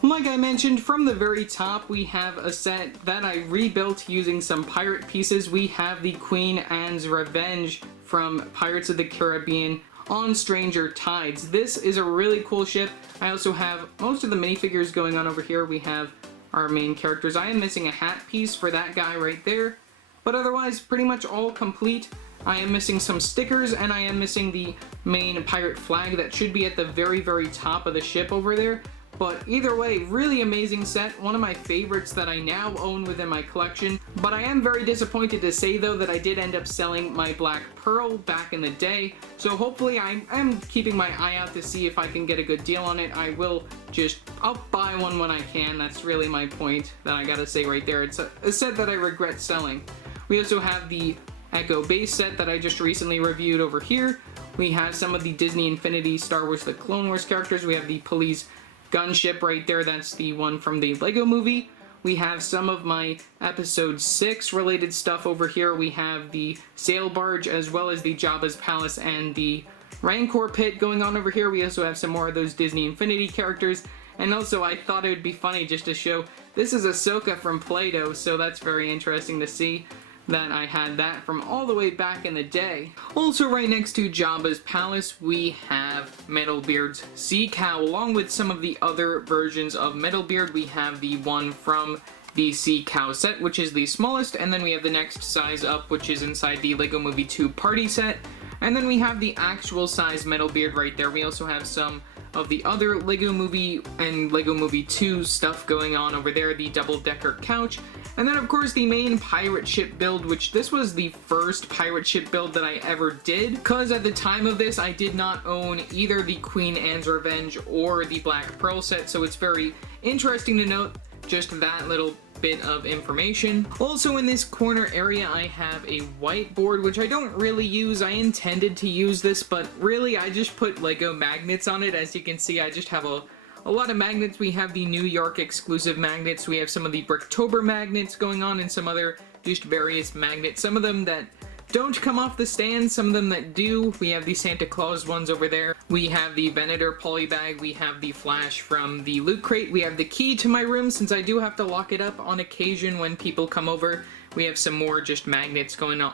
Like I mentioned, from the very top we have a set that I rebuilt using some pirate pieces. We have the Queen Anne's Revenge from Pirates of the Caribbean on Stranger Tides. This is a really cool ship. I also have most of the minifigures going on over here. We have our main characters. I am missing a hat piece for that guy right there, but otherwise pretty much all complete. I am missing some stickers, and I am missing the main pirate flag that should be at the very, very top of the ship over there. But either way, really amazing set, one of my favorites that I now own within my collection. But I am very disappointed to say though that I did end up selling my Black Pearl back in the day. So hopefully I'm keeping my eye out to see if I can get a good deal on it. I'll buy one when I can. That's really my point that I gotta say right there. It's a set that I regret selling. We also have the Echo Base set that I just recently reviewed over here. We have some of the Disney Infinity Star Wars The Clone Wars characters. We have the Police Gunship right there, that's the one from the Lego Movie. We have some of my Episode 6 related stuff over here. We have the Sail Barge, as well as the Jabba's Palace and the Rancor Pit going on over here. We also have some more of those Disney Infinity characters. And also, I thought it would be funny just to show, this is Ahsoka from Play-Doh, so that's very interesting to see that I had that from all the way back in the day. Also right next to Jabba's Palace, we have Metalbeard's Sea Cow. Along with some of the other versions of Metalbeard, we have the one from the Sea Cow set, which is the smallest, and then we have the next size up, which is inside the Lego Movie 2 Party set. And then we have the actual size Metalbeard right there. We also have some of the other Lego Movie and Lego Movie 2 stuff going on over there, the double-decker couch. And then of course the main pirate ship build, which this was the first pirate ship build that I ever did, because at the time of this I did not own either the Queen Anne's Revenge or the Black Pearl set, so it's very interesting to note just that little bit of information. Also in this corner area I have a whiteboard, which I don't really use. I intended to use this, but really I just put Lego magnets on it. As you can see, I just have a lot of magnets. We have the New York exclusive magnets, we have some of the Bricktober magnets going on, and some other just various magnets. Some of them that don't come off the stand, some of them that do. We have the Santa Claus ones over there. We have the Venator polybag. We have the Flash from the Loot Crate. We have the key to my room, since I do have to lock it up on occasion when people come over. We have some more just magnets going on.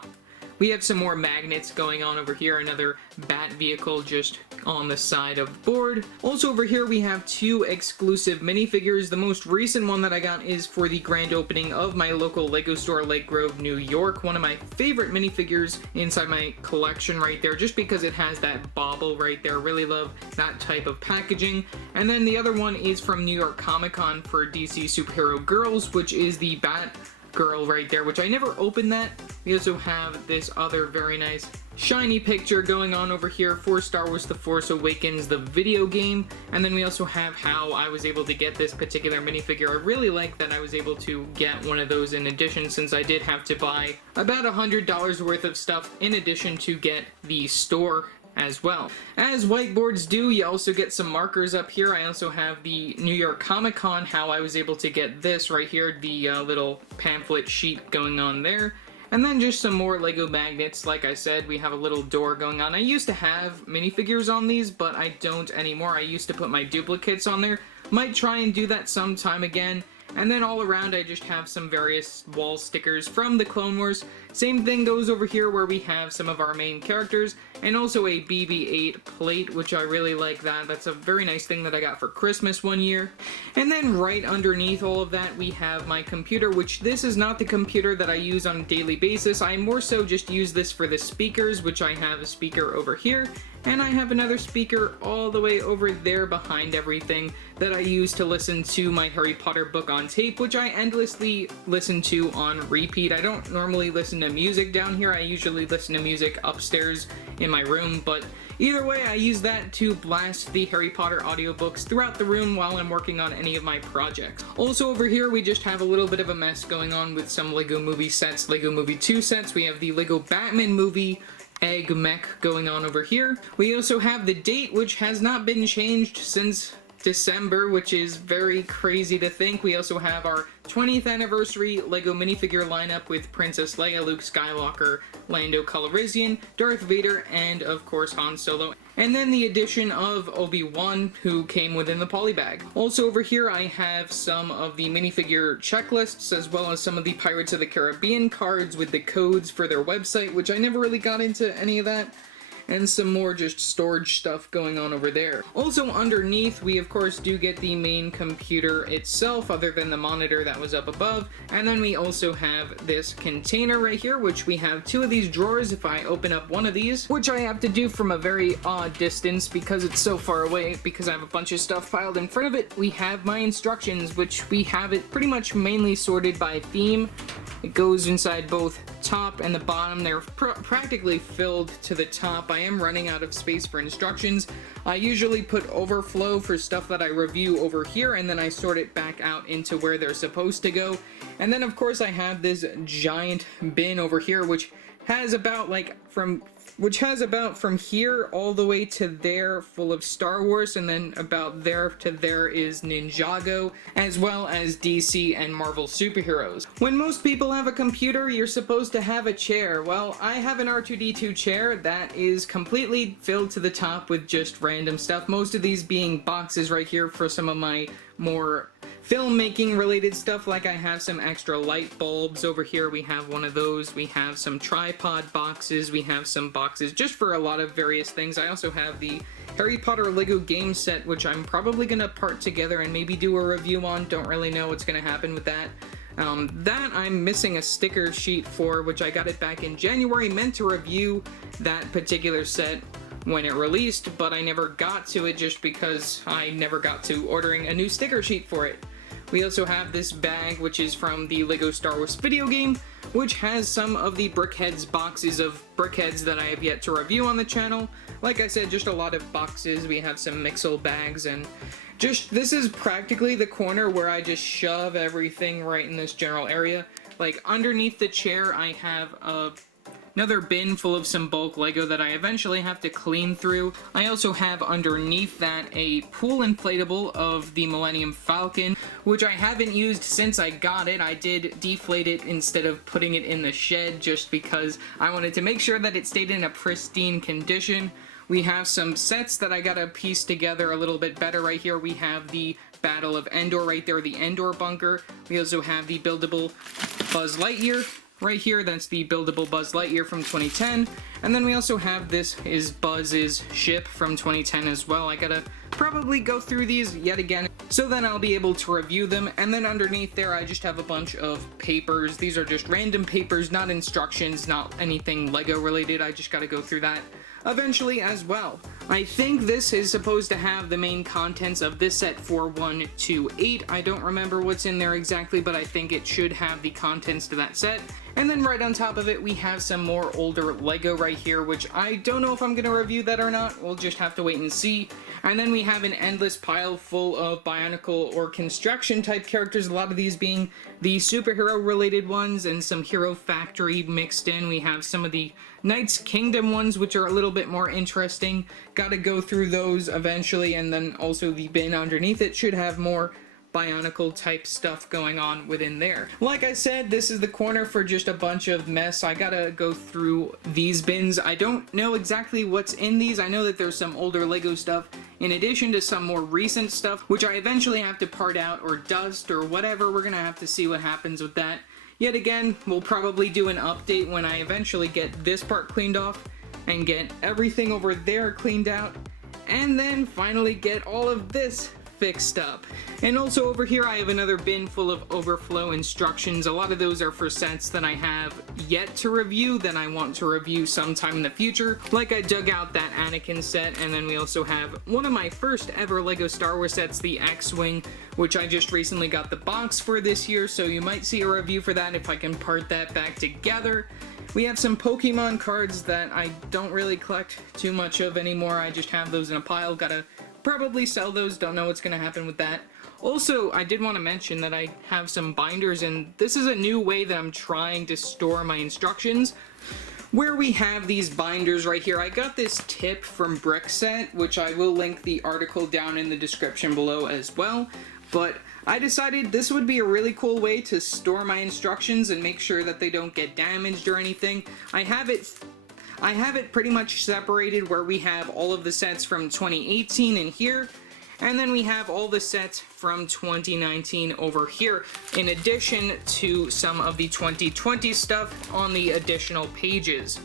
We have some more magnets going on over here, another bat vehicle just on the side of the board. Also over here we have 2 exclusive minifigures. The most recent one that I got is for the grand opening of my local LEGO store, Lake Grove, New York. One of my favorite minifigures inside my collection right there, just because it has that bauble right there. Really love that type of packaging. And then the other one is from New York Comic Con for DC Superhero Girls, which is the Bat Girl right there, which I never opened that. We also have this other very nice shiny picture going on over here for Star Wars The Force Awakens, the video game. And then we also have how I was able to get this particular minifigure. I really like that I was able to get one of those in addition, since I did have to buy about $100 worth of stuff in addition to get the store as well. As whiteboards do, you also get some markers up here. I also have the New York Comic Con, how I was able to get this right here, the little pamphlet sheet going on there. And then just some more Lego magnets. Like I said, we have a little door going on. I used to have minifigures on these, but I don't anymore. I used to put my duplicates on there. Might try and do that sometime again. And then all around I just have some various wall stickers from the Clone Wars. Same thing goes over here where we have some of our main characters, and also a BB-8 plate, which I really like that. That's a very nice thing that I got for Christmas one year. And then right underneath all of that we have my computer, which this is not the computer that I use on a daily basis. I more so just use this for the speakers, which I have a speaker over here. And I have another speaker all the way over there behind everything that I use to listen to my Harry Potter book on tape, which I endlessly listen to on repeat. I don't normally listen to music down here. I usually listen to music upstairs in my room, but either way, I use that to blast the Harry Potter audiobooks throughout the room while I'm working on any of my projects. Also over here, we just have a little bit of a mess going on with some Lego Movie sets, Lego Movie 2 sets. We have the Lego Batman movie egg mech going on over here. We also have the date, which has not been changed since December, which is very crazy to think. We also have our 20th anniversary Lego minifigure lineup with Princess Leia, Luke Skywalker, Lando Calrissian, Darth Vader, and of course Han Solo. And then the addition of Obi-Wan, who came within the polybag. Also over here I have some of the minifigure checklists, as well as some of the Pirates of the Caribbean cards with the codes for their website, which I never really got into any of that. And some more just storage stuff going on over there. Also underneath, we of course do get the main computer itself, other than the monitor that was up above. And then we also have this container right here, which we have 2 of these drawers. If I open up one of these, which I have to do from a very odd distance because it's so far away, because I have a bunch of stuff piled in front of it, we have my instructions, which we have it pretty much mainly sorted by theme. It goes inside both top and the bottom. They're practically filled to the top. I am running out of space for instructions. I usually put overflow for stuff that I review over here, and then I sort it back out into where they're supposed to go. And then of course I have this giant bin over here, which has about from here all the way to there full of Star Wars, and then about there to there is Ninjago, as well as DC and Marvel superheroes. When most people have a computer, you're supposed to have a chair. Well, I have an R2-D2 chair that is completely filled to the top with just random stuff, most of these being boxes right here for some of my more filmmaking related stuff. Like I have some extra light bulbs over here, we have one of those, we have some tripod boxes, we have some boxes just for a lot of various things. I also have the Harry Potter Lego game set, which I'm probably gonna part together and maybe do a review on. Don't really know what's gonna happen with that. That I'm missing a sticker sheet for, which I got it back in January, meant to review that particular set when it released, but I never got to it just because I never got to ordering a new sticker sheet for it. We also have this bag, which is from the Lego Star Wars video game, which has some of the Brickheadz boxes of Brickheadz that I have yet to review on the channel. Like I said, just a lot of boxes. We have some Mixel bags, and just, this is practically the corner where I just shove everything right in this general area. Like underneath the chair, I have another bin full of some bulk Lego that I eventually have to clean through. I also have underneath that a pool inflatable of the Millennium Falcon, which I haven't used since I got it. I did deflate it instead of putting it in the shed just because I wanted to make sure that it stayed in a pristine condition. We have some sets that I gotta piece together a little bit better right here. We have the Battle of Endor right there, the Endor bunker. We also have the buildable Buzz Lightyear. right here, that's the buildable Buzz Lightyear from 2010. And then we also have this is Buzz's ship from 2010 as well. I gotta probably go through these yet again, so then I'll be able to review them. And then underneath there, I just have a bunch of papers. These are just random papers, not instructions, not anything Lego related. I just gotta go through that eventually as well. I think this is supposed to have the main contents of this set 4128. I don't remember what's in there exactly, but I think it should have the contents to that set. And then right on top of it, we have some more older Lego right here, which I don't know if I'm going to review that or not. We'll just have to wait and see. And then we have an endless pile full of Bionicle or construction type characters, a lot of these being the superhero related ones and some Hero Factory mixed in. We have some of the Knights Kingdom ones, which are a little bit more interesting. Gotta go through those eventually, and then also the bin underneath it should have more Bionicle type stuff going on within there. Like I said, this is the corner for just a bunch of mess. I gotta go through these bins. I don't know exactly what's in these. I know that there's some older Lego stuff in addition to some more recent stuff, which I eventually have to part out or dust or whatever. We're gonna have to see what happens with that. Yet again, we'll probably do an update when I eventually get this part cleaned off and get everything over there cleaned out, and then finally get all of this fixed up. And also over here I have another bin full of overflow instructions. A lot of those are for sets that I have yet to review that I want to review sometime in the future. Like I dug out that Anakin set, and then we also have one of my first ever Lego Star Wars sets, the X-Wing, which I just recently got the box for this year, so you might see a review for that if I can part that back together. We have some Pokemon cards that I don't really collect too much of anymore. I just have those in a pile. Gotta probably sell those, don't know what's gonna happen with that. Also, I did want to mention that I have some binders, and this is a new way that I'm trying to store my instructions, where we have these binders right here. I got this tip from Brickheadz, which I will link the article down in the description below as well, but I decided this would be a really cool way to store my instructions and make sure that they don't get damaged or anything. I have it pretty much separated where we have all of the sets from 2018 in here, and then we have all the sets from 2019 over here, in addition to some of the 2020 stuff on the additional pages.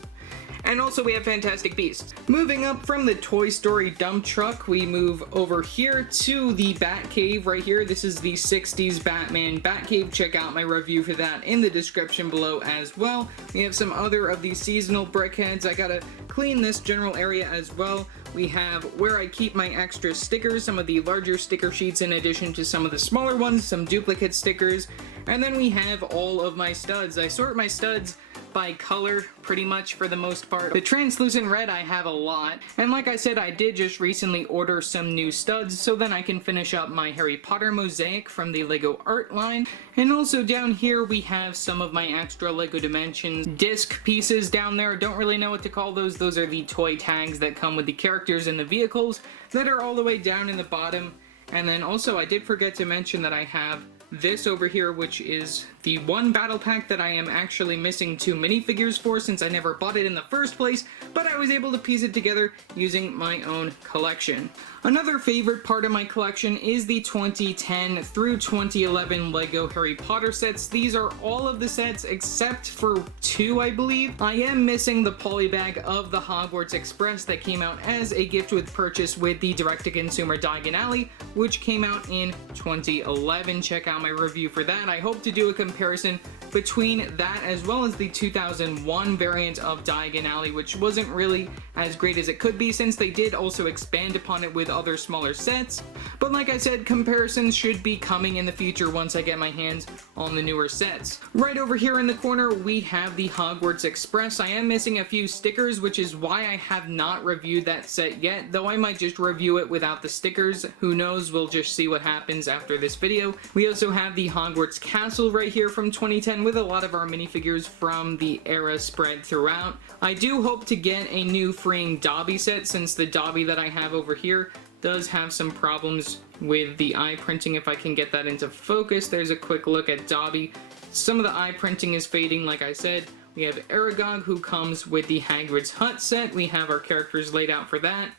And also we have Fantastic Beasts. Moving up from the Toy Story dump truck, we move over here to the Batcave right here. This is the 60s Batman Batcave. Check out my review for that in the description below as well. We have some other of these seasonal Brickheadz. I gotta clean this general area as well. We have where I keep my extra stickers, some of the larger sticker sheets in addition to some of the smaller ones, some duplicate stickers, and then we have all of my studs. I sort my studs by color pretty much for the most part. The translucent red I have a lot, and like I said, I did just recently order some new studs so then I can finish up my Harry Potter mosaic from the Lego art line. And also down here we have some of my extra Lego Dimensions disc pieces down there. Don't really know what to call those. Those are the toy tags that come with the characters and the vehicles that are all the way down in the bottom. And then also I did forget to mention that I have this over here, which is the one battle pack that I am actually missing 2 minifigures for since I never bought it in the first place, but I was able to piece it together using my own collection. Another favorite part of my collection is the 2010 through 2011 Lego Harry Potter sets. These are all of the sets except for 2, I believe. I am missing the polybag of the Hogwarts Express that came out as a gift with purchase with the direct-to-consumer Diagon Alley, which came out in 2011. Check out my review for that. I hope to do a comparison between that as well as the 2001 variant of Diagon Alley, which wasn't really as great as it could be since they did also expand upon it with other smaller sets. But like I said, comparisons should be coming in the future once I get my hands on the newer sets. Right over here in the corner we have the Hogwarts Express. I am missing a few stickers, which is why I have not reviewed that set yet, though I might just review it without the stickers. Who knows, we'll just see what happens after this video. We also have the Hogwarts Castle right here from 2010 with a lot of our minifigures from the era spread throughout. I do hope to get a new freeing Dobby set since the Dobby that I have over here does have some problems with the eye printing. If I can get that into focus, there's a quick look at Dobby. Some of the eye printing is fading, like I said. We have Aragog, who comes with the Hagrid's Hut set. We have our characters laid out for that.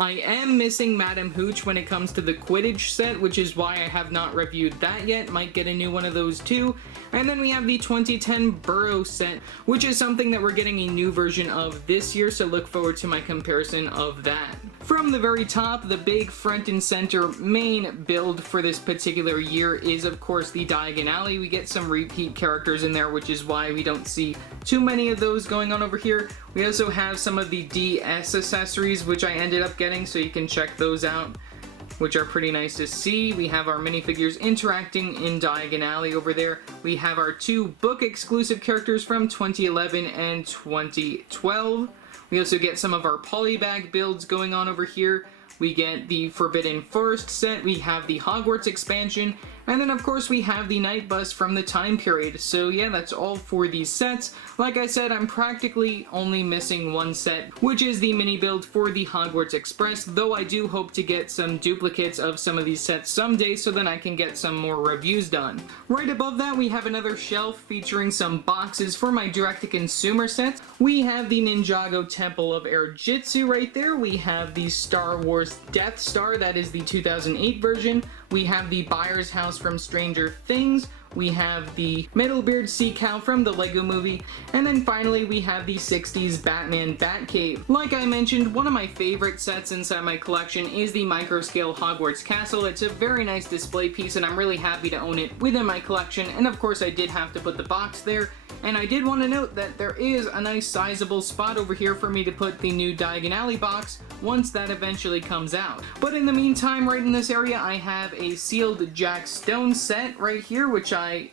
I am missing Madam Hooch when it comes to the Quidditch set, which is why I have not reviewed that yet. Might get a new one of those too. And then we have the 2010 Burrow set, which is something that we're getting a new version of this year, so look forward to my comparison of that. From the very top, the big front and center main build for this particular year is of course the Diagon Alley. We get some repeat characters in there, which is why we don't see too many of those going on over here. We also have some of the DS accessories, which I ended up getting, so you can check those out, which are pretty nice to see. We have our minifigures interacting in Diagon Alley over there. We have our two book exclusive characters from 2011 and 2012. We also get some of our polybag builds going on over here. We get the Forbidden Forest set, we have the Hogwarts expansion, and then of course we have the Night Bus from the time period. So yeah, that's all for these sets. Like I said, I'm practically only missing one set, which is the mini build for the Hogwarts Express, though I do hope to get some duplicates of some of these sets someday so then I can get some more reviews done. Right above that, we have another shelf featuring some boxes for my direct-to-consumer sets. We have the Ninjago Temple of Air Jitsu right there. We have the Star Wars Death Star, that is the 2008 version. We have the Buyer's House from Stranger Things. We have the Metalbeard Sea Cow from the Lego Movie, and then finally we have the 60s Batman Batcave. Like I mentioned, one of my favorite sets inside my collection is the microscale Hogwarts Castle. It's a very nice display piece and I'm really happy to own it within my collection, and of course I did have to put the box there. And I did want to note that there is a nice sizable spot over here for me to put the new Diagon Alley box once that eventually comes out. But in the meantime, right in this area, I have a sealed Jack Stone set right here, which I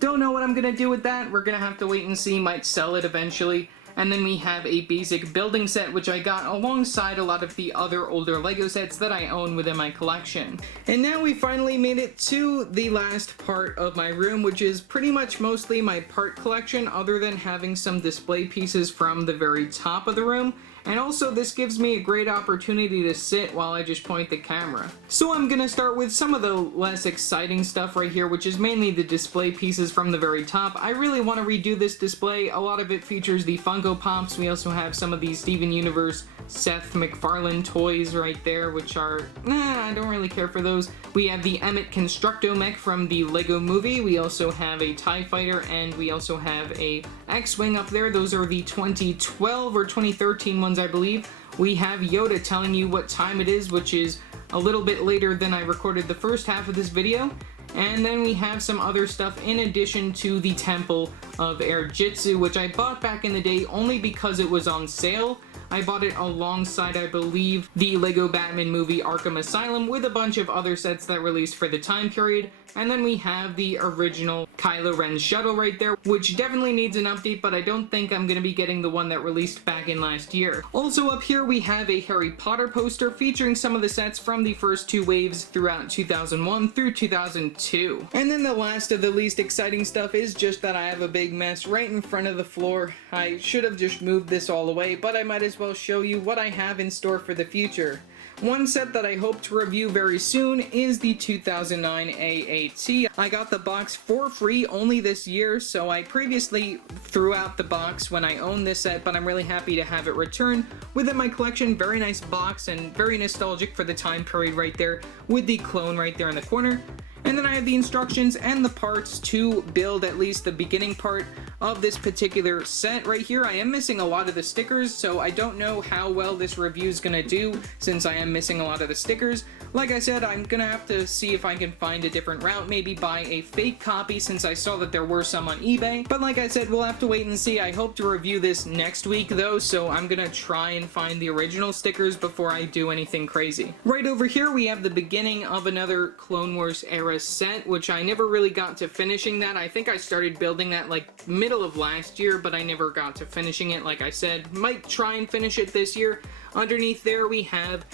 don't know what I'm going to do with that. We're going to have to wait and see, might sell it eventually. And then we have a basic building set, which I got alongside a lot of the other older LEGO sets that I own within my collection. And now we finally made it to the last part of my room, which is pretty much mostly my part collection, other than having some display pieces from the very top of the room. And also this gives me a great opportunity to sit while I just point the camera. So I'm gonna start with some of the less exciting stuff right here, which is mainly the display pieces from the very top. I really want to redo this display. A lot of it features the Funko Pops. We also have some of these Steven Universe Seth MacFarlane toys right there, which are, I don't really care for those. We have the Emmett Constructo-Mech from the Lego Movie. We also have a TIE Fighter, and we also have a X-Wing up there. Those are the 2012 or 2013 ones, I believe. We have Yoda telling you what time it is, which is a little bit later than I recorded the first half of this video. And then we have some other stuff in addition to the Temple of Air Jitsu, which I bought back in the day only because it was on sale. I bought it alongside, I believe, the Lego Batman movie Arkham Asylum with a bunch of other sets that released for the time period. And then we have the original Kylo Ren shuttle right there, which definitely needs an update, but I don't think I'm going to be getting the one that released back in last year. Also up here we have a Harry Potter poster featuring some of the sets from the first two waves throughout 2001 through 2002. And then the last of the least exciting stuff is just that I have a big mess right in front of the floor. I should have just moved this all away, but I might as well show you what I have in store for the future. One set that I hope to review very soon is the 2009 AAT. I got the box for free only this year, so I previously threw out the box when I owned this set, but I'm really happy to have it returned within my collection. Very nice box and very nostalgic for the time period right there with the clone right there in the corner. And then I have the instructions and the parts to build at least the beginning part of this particular set right here. I am missing a lot of the stickers, so I don't know how well this review is gonna do since I am missing a lot of the stickers. Like I said, I'm gonna have to see if I can find a different route, maybe buy a fake copy since I saw that there were some on eBay. But like I said, we'll have to wait and see. I hope to review this next week though, so I'm gonna try and find the original stickers before I do anything crazy. Right over here we have the beginning of another Clone Wars era set, which I never really got to finishing that. I think I started building that like middle of last year, but I never got to finishing it. Like I said, might try and finish it this year. Underneath there we have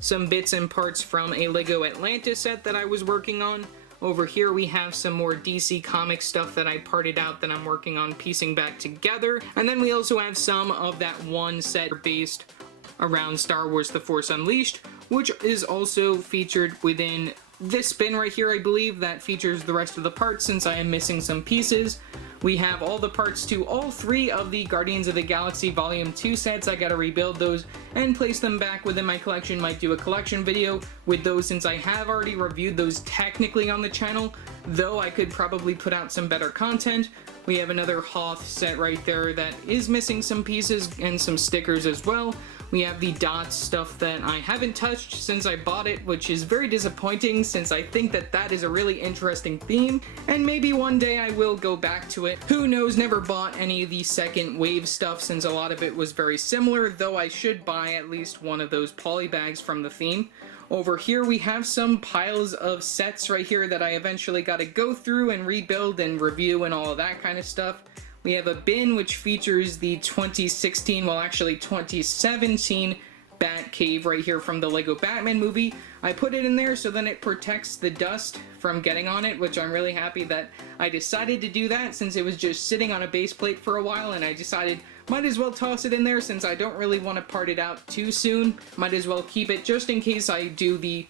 some bits and parts from a Lego Atlantis set that I was working on. Over here we have some more DC Comics stuff that I parted out that I'm working on piecing back together. And then we also have some of that one set based around Star Wars The Force Unleashed, which is also featured within this bin right here, I believe, that features the rest of the parts since I am missing some pieces. We have all the parts to all 3 of the Guardians of the Galaxy Volume 2 sets. I gotta rebuild those and place them back within my collection. Might do a collection video with those since I have already reviewed those technically on the channel, though I could probably put out some better content. We have another Hoth set right there that is missing some pieces and some stickers as well. We have the Dots stuff that I haven't touched since I bought it, which is very disappointing since I think that that is a really interesting theme, and maybe one day I will go back to it. Who knows, never bought any of the second wave stuff since a lot of it was very similar, though I should buy at least one of those poly bags from the theme. Over here we have some piles of sets right here that I eventually got to go through and rebuild and review and all of that kind of stuff. We have a bin which features the 2016, well actually 2017 Batcave right here from the Lego Batman movie. I put it in there so then it protects the dust from getting on it, which I'm really happy that I decided to do that since it was just sitting on a base plate for a while, and I decided might as well toss it in there since I don't really want to part it out too soon. Might as well keep it just in case I do the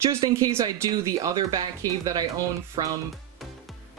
other Batcave that I own from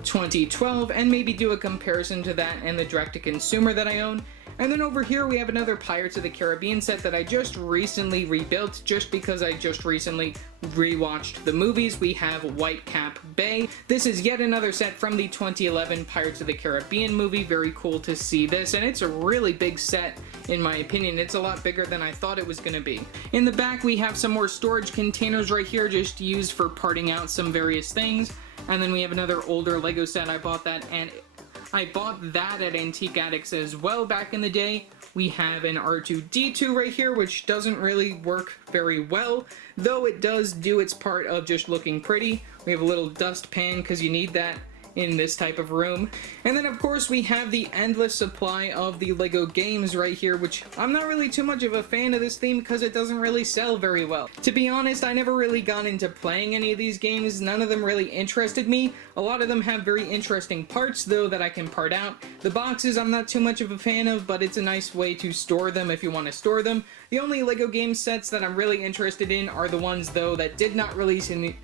2012 and maybe do a comparison to that and the direct-to-consumer that I own. And then over here we have another Pirates of the Caribbean set that I just recently rebuilt just because I just recently rewatched the movies. We have Whitecap Bay. This is yet another set from the 2011 Pirates of the Caribbean movie. Very cool to see this, and it's a really big set in my opinion. It's a lot bigger than I thought it was going to be. In the back we have some more storage containers right here just used for parting out some various things. And then we have another older Lego set. I bought that at Antique Addicts as well back in the day. We have an R2-D2 right here, which doesn't really work very well, though it does do its part of just looking pretty. We have a little dustpan because you need that in this type of room. And then of course we have the endless supply of the Lego games right here, which I'm not really too much of a fan of this theme because it doesn't really sell very well. To be honest, I never really got into playing any of these games. None of them really interested me. A lot of them have very interesting parts though that I can part out. The boxes I'm not too much of a fan of, but it's a nice way to store them if you want to store them. The only Lego game sets that I'm really interested in are the ones though that did not release in the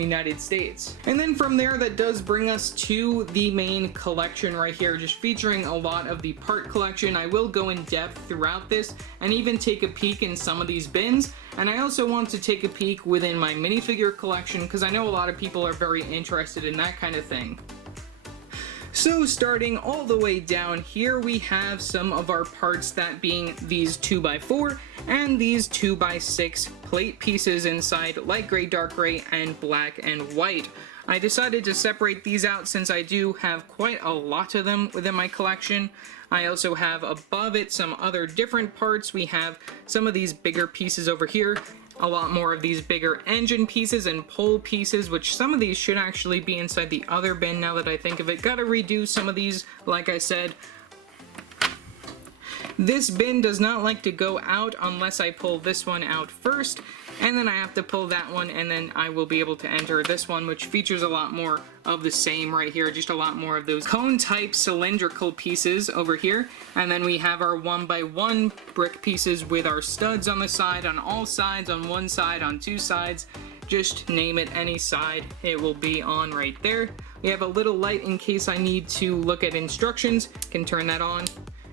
United States. And then from there, that does bring us to the main collection right here, just featuring a lot of the part collection. I will go in depth throughout this and even take a peek in some of these bins. And I also want to take a peek within my minifigure collection because I know a lot of people are very interested in that kind of thing. So starting all the way down here, we have some of our parts, that being these 2x4 and these 2x6 plate pieces inside light gray, dark gray, and black and white. I decided to separate these out since I do have quite a lot of them within my collection. I also have above it some other different parts. We have some of these bigger pieces over here, a lot more of these bigger engine pieces and pole pieces, which some of these should actually be inside the other bin now that I think of it. Gotta redo some of these, like I said. This bin does not like to go out unless I pull this one out first, and then I have to pull that one, and then I will be able to enter this one, which features a lot more of the same right here, just a lot more of those cone type cylindrical pieces over here. And then we have our 1x1 brick pieces with our studs on the side, on all sides, on one side, on two sides. Just name it, any side it will be on right there. We have a little light in case I need to look at instructions. Can turn that on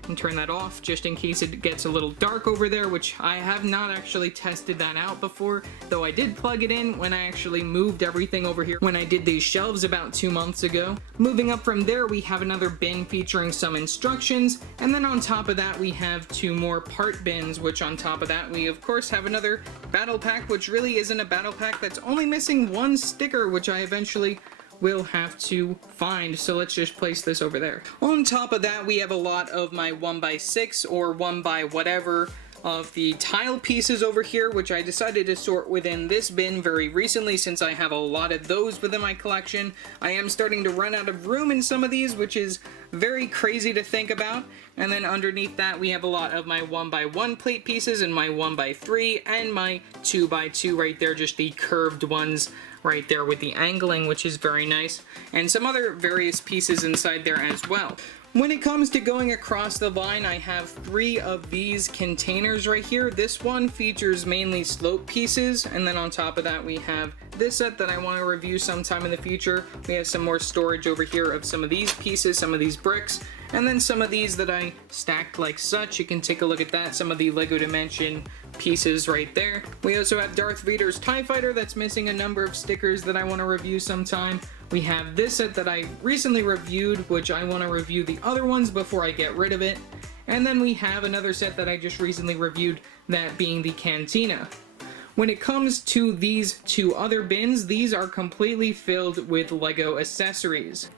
and turn that off just in case it gets a little dark over there, which I have not actually tested that out before, though I did plug it in when I actually moved everything over here when I did these shelves about 2 months ago. Moving up from there, we have another bin featuring some instructions, and then on top of that we have 2 more part bins, which on top of that we of course have another battle pack, which really isn't a battle pack, that's only missing 1 sticker, which I eventually will have to find, so let's just place this over there. On top of that, we have a lot of my 1x6 or 1x whatever of the tile pieces over here, which I decided to sort within this bin very recently since I have a lot of those within my collection. I am starting to run out of room in some of these, which is very crazy to think about. And then underneath that, we have a lot of my 1x1 plate pieces and my 1x3 and my 2x2 right there, just the curved ones right there with the angling, which is very nice, and some other various pieces inside there as well. When it comes to going across the line, I have 3 of these containers right here. This one features mainly slope pieces, and then on top of that we have this set that I want to review sometime in the future. We have some more storage over here of some of these pieces, some of these bricks, and then some of these that I stacked like such. You can take a look at that, some of the LEGO Dimension pieces right there. We also have Darth Vader's TIE Fighter that's missing a number of stickers that I want to review sometime. We have this set that I recently reviewed, which I want to review the other ones before I get rid of it. And then we have another set that I just recently reviewed, that being the Cantina. When it comes to these 2 other bins, these are completely filled with LEGO accessories.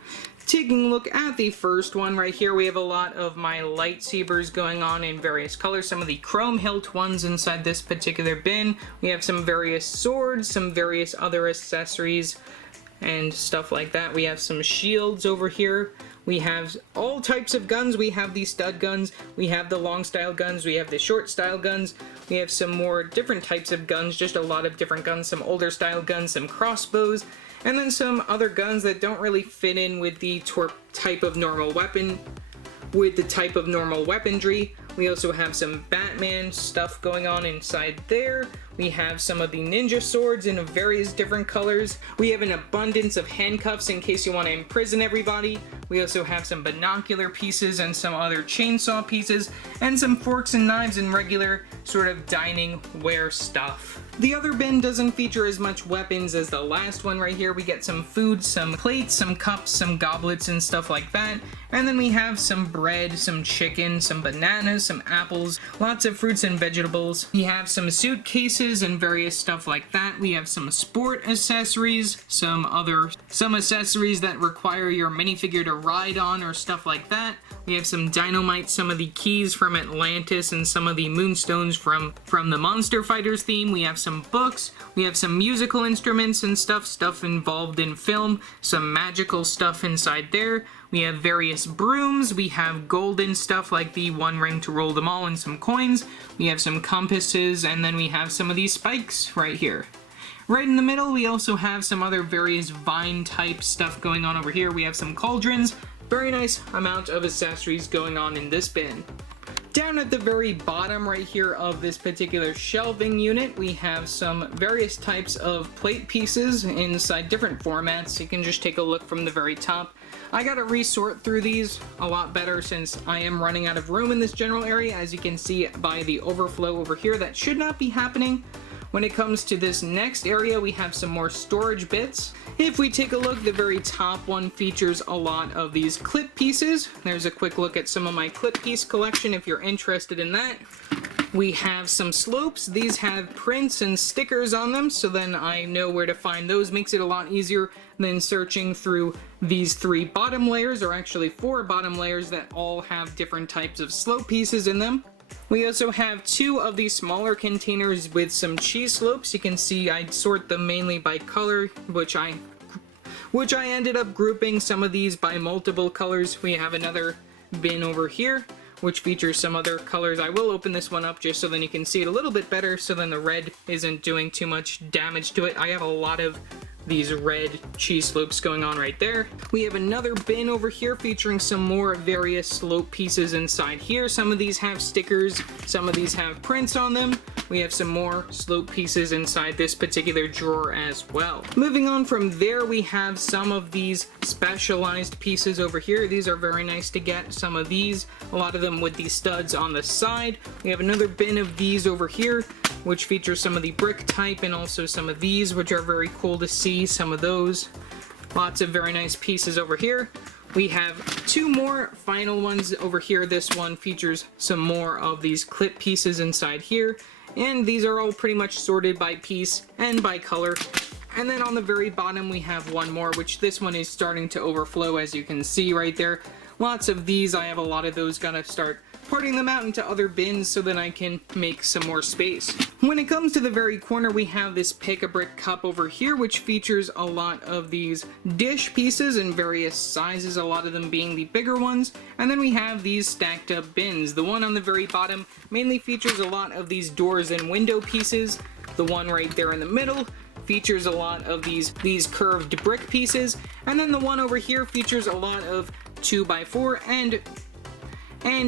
Taking a look at the first one right here, we have a lot of my lightsabers going on in various colors, some of the chrome hilt ones inside this particular bin. We have some various swords, some various other accessories and stuff like that. We have some shields over here. We have all types of guns. We have the stud guns, we have the long style guns, we have the short style guns, we have some more different types of guns, just a lot of different guns, some older style guns, some crossbows, and then some other guns that don't really fit in with the type of normal weapon, with the type of normal weaponry. We also have some Batman stuff going on inside there. We have some of the ninja swords in various different colors. We have an abundance of handcuffs in case you want to imprison everybody. We also have some binocular pieces and some other chainsaw pieces, and some forks and knives and regular sort of dining ware stuff. The other bin doesn't feature as much weapons as the last one right here. We get some food, some plates, some cups, some goblets and stuff like that. And then we have some bread, some chicken, some bananas, some apples, lots of fruits and vegetables. We have some suitcases and various stuff like that. We have some sport accessories, some accessories that require your minifigure to ride on or stuff like that. We have some dynamite, some of the keys from Atlantis, and some of the moonstones from the Monster Fighters theme. We have some books, we have some musical instruments and stuff involved in film, some magical stuff inside there. We have various brooms, we have golden stuff like the one ring to roll them all and some coins. We have some compasses, and then we have some of these spikes right here. Right in the middle, we also have some other various vine type stuff going on over here. We have some cauldrons, very nice amount of accessories going on in this bin. Down at the very bottom right here of this particular shelving unit, we have some various types of plate pieces inside different formats. You can just take a look from the very top. I gotta resort through these a lot better since I am running out of room in this general area, as you can see by the overflow over here. That should not be happening. When it comes to this next area, we have some more storage bits. If we take a look, the very top one features a lot of these clip pieces. There's a quick look at some of my clip piece collection if you're interested in that. We have some slopes. These have prints and stickers on them, so then I know where to find those. Makes it a lot easier than searching through these 3 bottom layers, or actually 4 bottom layers that all have different types of slope pieces in them. We also have 2 of these smaller containers with some cheese slopes. You can see I sort them mainly by color, which I ended up grouping some of these by multiple colors. We have another bin over here which features some other colors. I will open this one up just so then you can see it a little bit better, so then the red isn't doing too much damage to it. I have a lot of these red cheese slopes going on right there. We have another bin over here featuring some more various slope pieces inside here. Some of these have stickers, some of these have prints on them. We have some more slope pieces inside this particular drawer as well. Moving on from there, we have some of these specialized pieces over here. These are very nice to get. Some of these, a lot of them with these studs on the side. We have another bin of these over here, which features some of the brick type and also some of these, which are very cool to see. Some of those. Lots of very nice pieces over here. We have 2 more final ones over here. This one features some more of these clip pieces inside here. And these are all pretty much sorted by piece and by color. And then on the very bottom we have 1 more, which this one is starting to overflow, as you can see right there. Lots of these. I have a lot of those. Gotta start parting them out into other bins so that I can make some more space. When it comes to the very corner, we have this pick-a-brick cup over here, which features a lot of these dish pieces in various sizes, a lot of them being the bigger ones. And then we have these stacked up bins. The one on the very bottom mainly features a lot of these doors and window pieces. The one right there in the middle features a lot of these curved brick pieces, and then the one over here features a lot of 2x4 and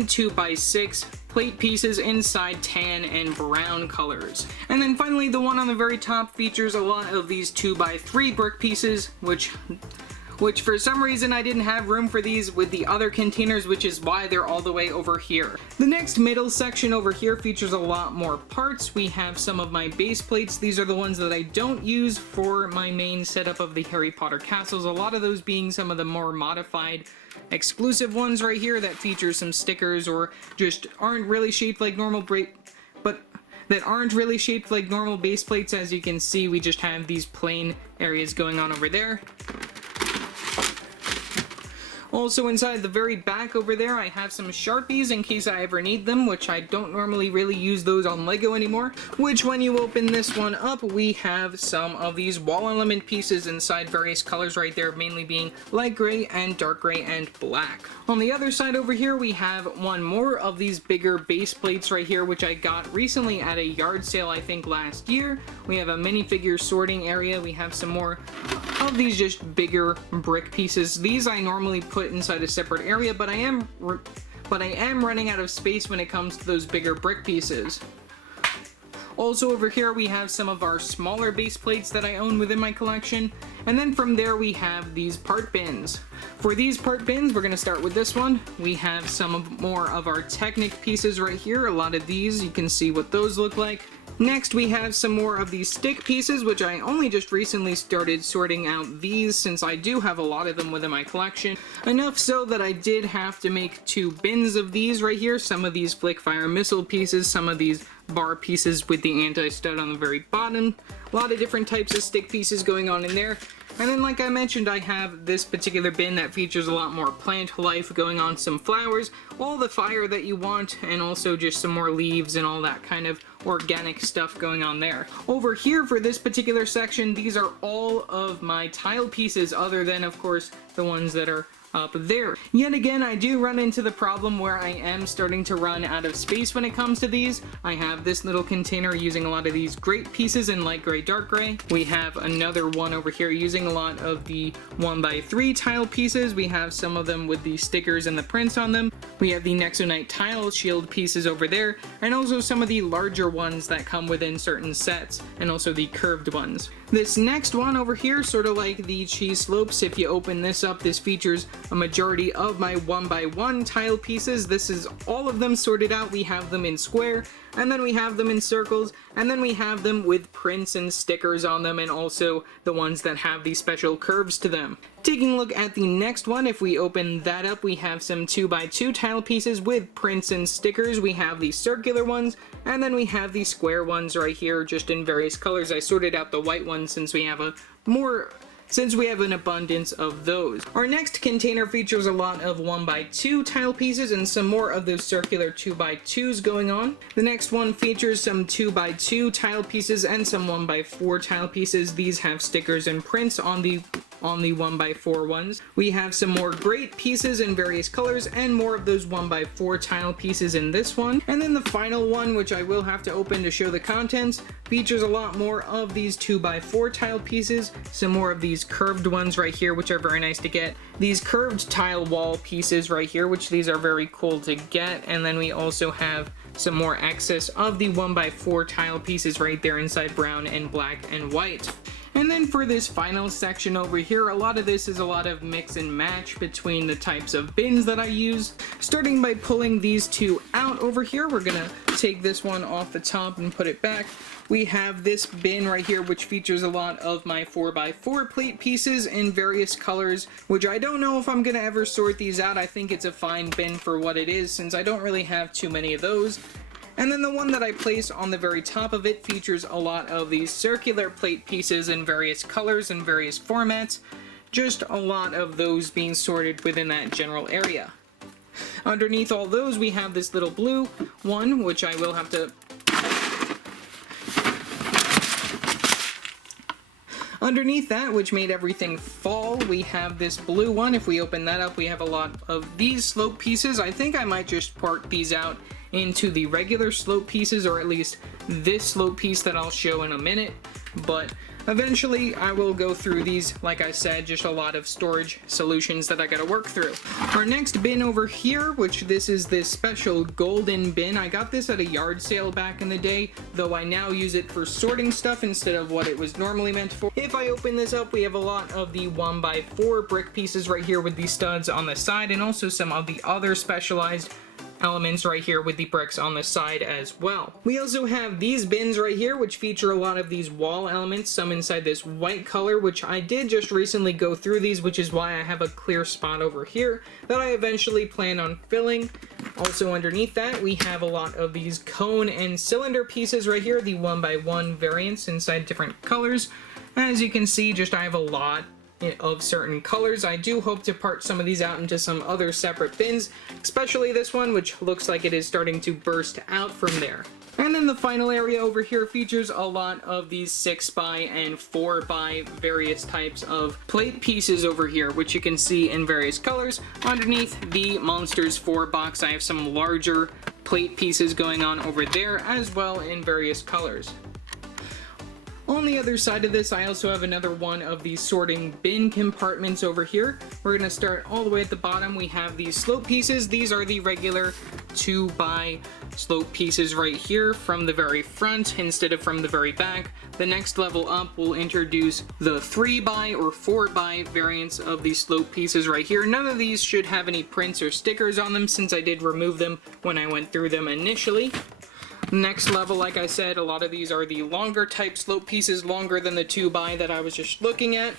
2x6 plate pieces inside tan and brown colors. And then finally, the one on the very top features a lot of these 2x3 brick pieces, which for some reason I didn't have room for these with the other containers, which is why they're all the way over here. The next middle section over here features a lot more parts. We have some of my base plates. These are the ones that I don't use for my main setup of the Harry Potter castles, a lot of those being some of the more modified exclusive ones right here that feature some stickers or just aren't really shaped like normal base plates. As you can see, we just have these plain areas going on over there. Also inside the very back over there, I have some Sharpies in case I ever need them, which I don't normally really use those on Lego anymore. Which when you open this one up, we have some of these wall element pieces inside various colors right there, mainly being light gray and dark gray and black. On the other side over here, we have one more of these bigger base plates right here, which I got recently at a yard sale, I think last year. We have a minifigure sorting area. We have some more of these just bigger brick pieces. These I normally put inside a separate area, but I am running out of space when it comes to those bigger brick pieces. Also over here we have some of our smaller base plates that I own within my collection, and then from there we have these part bins. For these part bins, we're going to start with this one. We have some more of our Technic pieces right here. A lot of these, you can see what those look like. Next, we have some more of these stick pieces, which I only just recently started sorting out these since I do have a lot of them within my collection. Enough so that I did have to make 2 bins of these right here. Some of these flick fire missile pieces, some of these bar pieces with the anti-stud on the very bottom. A lot of different types of stick pieces going on in there. And then, like I mentioned, I have this particular bin that features a lot more plant life going on, some flowers, all the fire that you want, and also just some more leaves and all that kind of organic stuff going on there. Over here for this particular section, these are all of my tile pieces, other than, of course, the ones that are up there. Yet again, I do run into the problem where I am starting to run out of space when it comes to these. I have this little container using a lot of these great pieces in light gray, dark gray. We have another one over here using a lot of the 1x3 tile pieces. We have some of them with the stickers and the prints on them. We have the Nexonite tile shield pieces over there, and also some of the larger ones that come within certain sets, and also the curved ones. This next one over here, sort of like the cheese slopes, if you open this up, this features a majority of my 1x1 tile pieces. This is all of them sorted out. We have them in square, and then we have them in circles, and then we have them with prints and stickers on them, and also the ones that have these special curves to them. Taking a look at the next one, if we open that up, we have some 2x2 tile pieces with prints and stickers. We have the circular ones, and then we have the square ones right here, just in various colors. I sorted out the white ones since we have an abundance of those. Our next container features a lot of 1x2 tile pieces and some more of those circular 2x2s going on. The next one features some 2x2 tile pieces and some 1x4 tile pieces. These have stickers and prints on the 1x4 ones. We have some more great pieces in various colors and more of those 1x4 tile pieces in this one. And then the final one, which I will have to open to show the contents, features a lot more of these 2x4 tile pieces, some more of these curved ones right here, which are very nice to get. These curved tile wall pieces right here, which these are very cool to get. And then we also have some more excess of the 1x4 tile pieces right there inside brown and black and white. And then for this final section over here, a lot of this is a lot of mix and match between the types of bins that I use. Starting by pulling these two out over here, we're gonna take this one off the top and put it back. We have this bin right here, which features a lot of my 4x4 plate pieces in various colors, which I don't know if I'm gonna ever sort these out. I think it's a fine bin for what it is, since I don't really have too many of those. And then the one that I place on the very top of it features a lot of these circular plate pieces in various colors and various formats. Just a lot of those being sorted within that general area. Underneath all those, we have this little blue one, which I will have to... Underneath that, which made everything fall, we have this blue one. If we open that up, we have a lot of these slope pieces. I think I might just part these out into the regular slope pieces, or at least this slope piece that I'll show in a minute. but eventually I will go through these. Like I said, just a lot of storage solutions that I gotta work through. Our next bin over here, which this is this special golden bin. I got this at a yard sale back in the day, though I now use it for sorting stuff instead of what it was normally meant for. If I open this up, we have a lot of the 1x4 brick pieces right here with the studs on the side, and also some of the other specialized elements right here with the bricks on the side as well. We also have these bins right here, which feature a lot of these wall elements, some inside this white color, which I did just recently go through these, which is why I have a clear spot over here that I eventually plan on filling. Also underneath that, we have a lot of these cone and cylinder pieces right here, the 1x1 variants inside different colors. As you can see, I have a lot of certain colors. I do hope to part some of these out into some other separate bins, especially this one, which looks like it is starting to burst out from there. And then the final area over here features a lot of these 6x and 4x various types of plate pieces over here, which you can see in various colors. Underneath the Monsters 4 box, I have some larger plate pieces going on over there as well in various colors. On the other side of this, I also have another one of these sorting bin compartments over here. We're going to start all the way at the bottom. We have these slope pieces. These are the regular 2x slope pieces right here from the very front instead of from the very back. The next level up will introduce the 3x or 4x variants of these slope pieces right here. None of these should have any prints or stickers on them since I did remove them when I went through them initially. Next level, like I said, a lot of these are the longer type slope pieces, longer than the 2x that I was just looking at.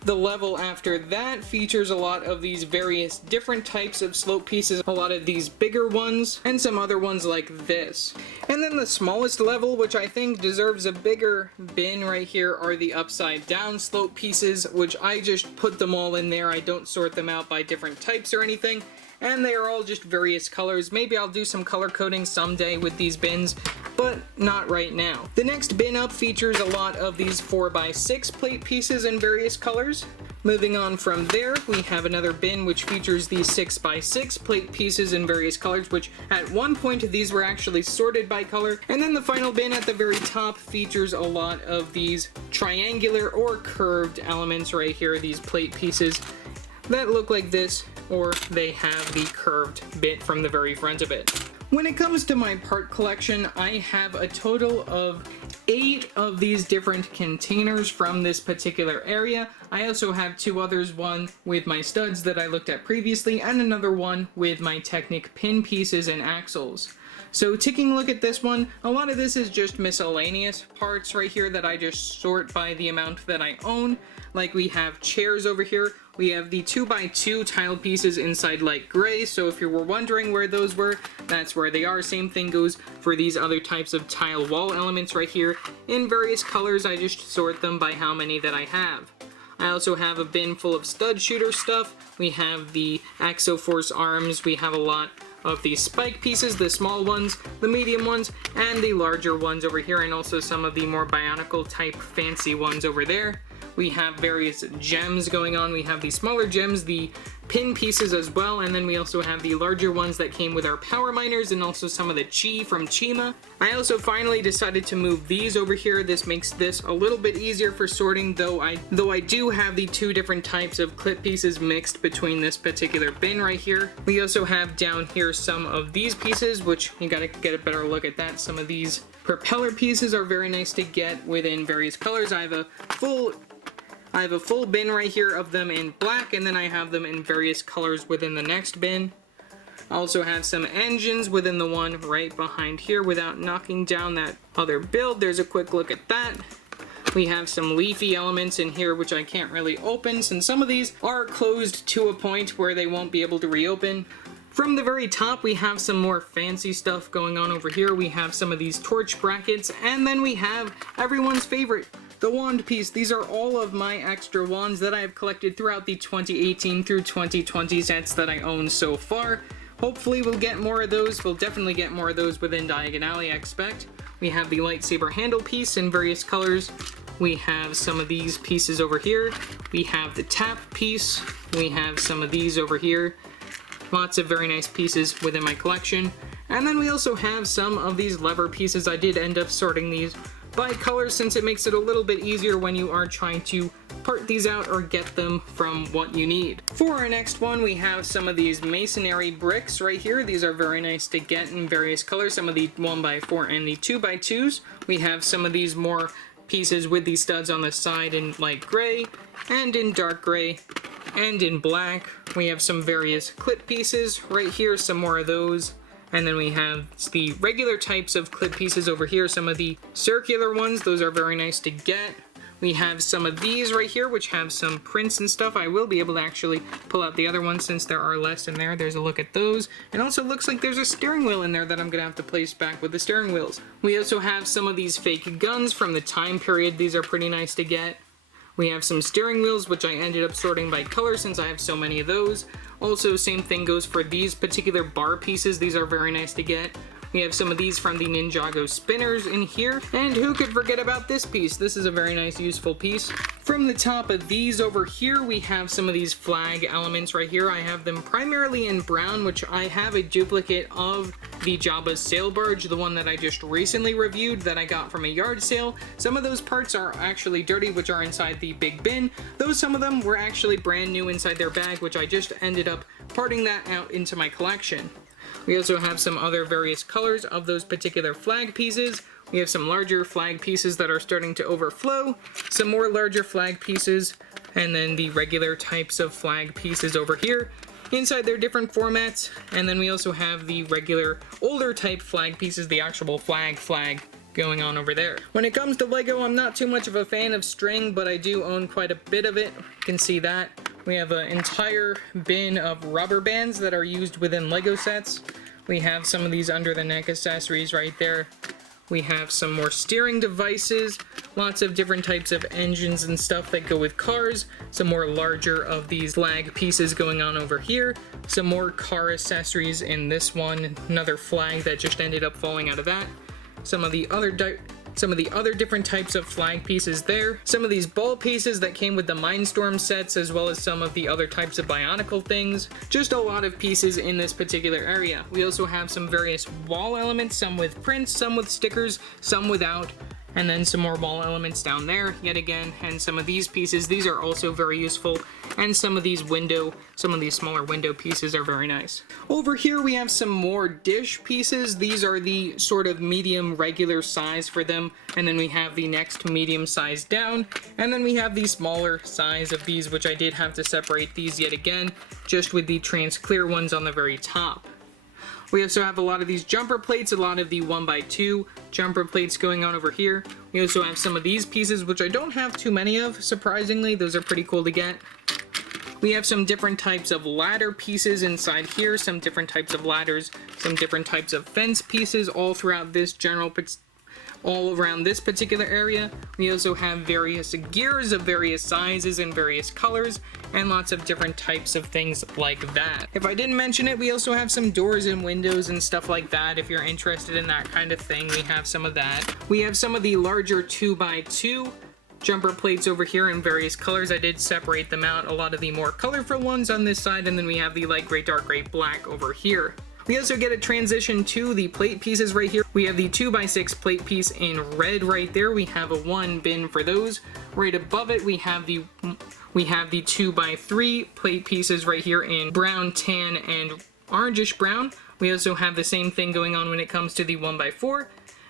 The level after that features a lot of these various different types of slope pieces, a lot of these bigger ones, and some other ones like this. And then the smallest level, which I think deserves a bigger bin right here, are the upside down slope pieces, which I just put them all in there. I don't sort them out by different types or anything. And they are all just various colors. Maybe I'll do some color coding someday with these bins, but not right now. The next bin up features a lot of these 4x6 plate pieces in various colors. Moving on from there, we have another bin which features these 6x6 plate pieces in various colors, which at one point these were actually sorted by color. And then the final bin at the very top features a lot of these triangular or curved elements right here, these plate pieces that look like this, or they have the curved bit from the very front of it. When it comes to my part collection, I have a total of 8 of these different containers from this particular area. I also have 2 others, one with my studs that I looked at previously, and another one with my Technic pin pieces and axles. So taking a look at this one, a lot of this is just miscellaneous parts right here that I just sort by the amount that I own. Like we have chairs over here. We have the 2x2 tile pieces inside light gray, so if you were wondering where those were, that's where they are. Same thing goes for these other types of tile wall elements right here. In various colors, I just sort them by how many that I have. I also have a bin full of stud shooter stuff. We have the Axoforce arms. We have a lot of these spike pieces, the small ones, the medium ones, and the larger ones over here, and also some of the more Bionicle type fancy ones over there. We have various gems going on. We have the smaller gems, the pin pieces as well, and then we also have the larger ones that came with our power miners and also some of the chi from Chima. I also finally decided to move these over here. This makes this a little bit easier for sorting, though I do have the 2 different types of clip pieces mixed between this particular bin right here. We also have down here some of these pieces, which you gotta get a better look at that. Some of these propeller pieces are very nice to get within various colors. I have a full bin right here of them in black, and then I have them in various colors within the next bin. I also have some engines within the one right behind here without knocking down that other build. There's a quick look at that. We have some leafy elements in here which I can't really open since some of these are closed to a point where they won't be able to reopen. From the very top, we have some more fancy stuff going on over here. We have some of these torch brackets, and then we have everyone's favorite, the wand piece. These are all of my extra wands that I have collected throughout the 2018 through 2020 sets that I own so far. Hopefully we'll get more of those. We'll definitely get more of those within Diagon Alley, I expect. We have the lightsaber handle piece in various colors. We have some of these pieces over here. We have the tap piece. We have some of these over here. Lots of very nice pieces within my collection. And then we also have some of these lever pieces. I did end up sorting these by color since it makes it a little bit easier when you are trying to part these out or get them from what you need. For our next one, we have some of these masonry bricks right here. These are very nice to get in various colors, some of the 1x4 and the 2x2s. We have some of these more pieces with these studs on the side in light gray and in dark gray and in black. We have some various clip pieces right here, some more of those. And then we have the regular types of clip pieces over here, some of the circular ones, those are very nice to get. We have some of these right here, which have some prints and stuff. I will be able to actually pull out the other ones since there are less in there. There's a look at those. It also looks like there's a steering wheel in there that I'm gonna have to place back with the steering wheels. We also have some of these fake guns from the time period. These are pretty nice to get. We have some steering wheels, which I ended up sorting by color since I have so many of those. Also, same thing goes for these particular bar pieces. These are very nice to get. We have some of these from the Ninjago spinners in here. And who could forget about this piece? This is a very nice, useful piece. From the top of these over here, we have some of these flag elements right here. I have them primarily in brown, which I have a duplicate of the Jabba's sail barge, the one that I just recently reviewed that I got from a yard sale. Some of those parts are actually dirty, which are inside the big bin, though some of them were actually brand new inside their bag, which I just ended up parting that out into my collection. We also have some other various colors of those particular flag pieces. We have some larger flag pieces that are starting to overflow, some more larger flag pieces, and then the regular types of flag pieces over here inside their different formats. And then we also have the regular older type flag pieces, the actual flag going on over there. When it comes to Lego, I'm not too much of a fan of string, but I do own quite a bit of it. You can see that. We have an entire bin of rubber bands that are used within Lego sets. We have some of these under the neck accessories right there. We have some more steering devices, lots of different types of engines and stuff that go with cars, some more larger of these flag pieces going on over here, some more car accessories in this one, another flag that just ended up falling out of that, some of the other different types of flag pieces there, some of these ball pieces that came with the Mindstorm sets, as well as some of the other types of Bionicle things. Just a lot of pieces in this particular area. We also have some various wall elements, some with prints, some with stickers, some without, and then some more wall elements down there yet again, and some of these pieces. These are also very useful, and some of these smaller window pieces are very nice. Over here we have some more dish pieces. These are the sort of medium regular size for them, and then we have the next medium size down, and then we have the smaller size of these, which I did have to separate these yet again, just with the trans clear ones on the very top. We also have a lot of these jumper plates, a lot of the 1x2 jumper plates going on over here. We also have some of these pieces, which I don't have too many of, surprisingly. Those are pretty cool to get. We have some different types of ladder pieces inside here, some different types of ladders, some different types of fence pieces all throughout this all around this particular area. We also have various gears of various sizes and various colors, and lots of different types of things like that. If I didn't mention it, we also have some doors and windows and stuff like that. If you're interested in that kind of thing, we have some of that. We have some of the larger 2x2 jumper plates over here in various colors. I did separate them out, a lot of the more colorful ones on this side, and then we have the light gray, dark gray, black over here. We also get a transition to the plate pieces right here. We have the 2x6 plate piece in red right there. We have a 1 bin for those. Right above it, we have the 2x3 plate pieces right here in brown, tan, and orangish brown. We also have the same thing going on when it comes to the 1x4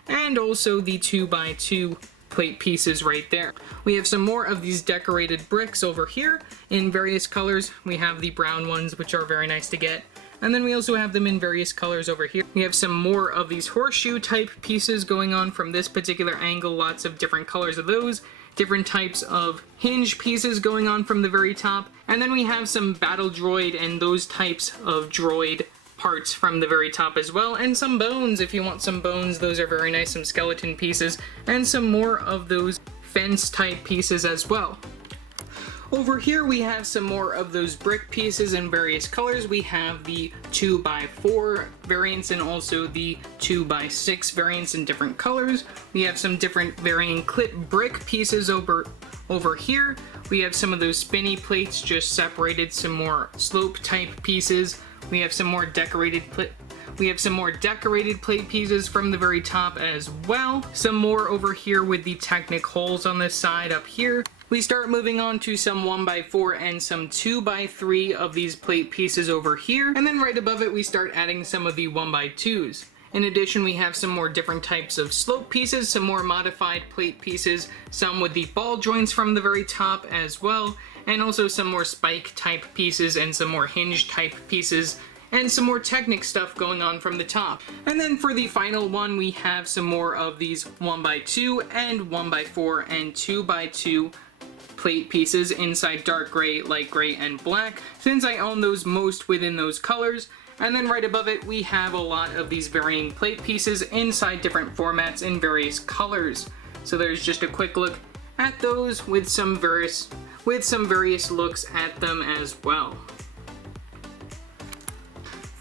and also the 2x2 plate pieces right there. We have some more of these decorated bricks over here in various colors. We have the brown ones, which are very nice to get. And then we also have them in various colors over here. We have some more of these horseshoe type pieces going on from this particular angle, lots of different colors of those, different types of hinge pieces going on from the very top. And then we have some battle droid and those types of droid parts from the very top as well, and some bones if you want some bones. Those are very nice, some skeleton pieces, and some more of those fence type pieces as well. Over here we have some more of those brick pieces in various colors. We have the 2x4 variants and also the 2x6 variants in different colors. We have some different varying clip brick pieces over here. We have some of those spinny plates just separated, some more slope type pieces. We have some more decorated We have some more decorated plate pieces from the very top as well. Some more over here with the Technic holes on this side up here. We start moving on to some 1x4 and some 2x3 of these plate pieces over here. And then right above it, we start adding some of the 1x2s. In addition, we have some more different types of slope pieces, some more modified plate pieces, some with the ball joints from the very top as well, and also some more spike type pieces and some more hinge type pieces, and some more Technic stuff going on from the top. And then for the final one, we have some more of these 1x2 and 1x4 and 2x2 plate pieces inside dark gray, light gray, and black, since I own those most within those colors. And then right above it, we have a lot of these varying plate pieces inside different formats in various colors. So there's just a quick look at those with some various looks at them as well.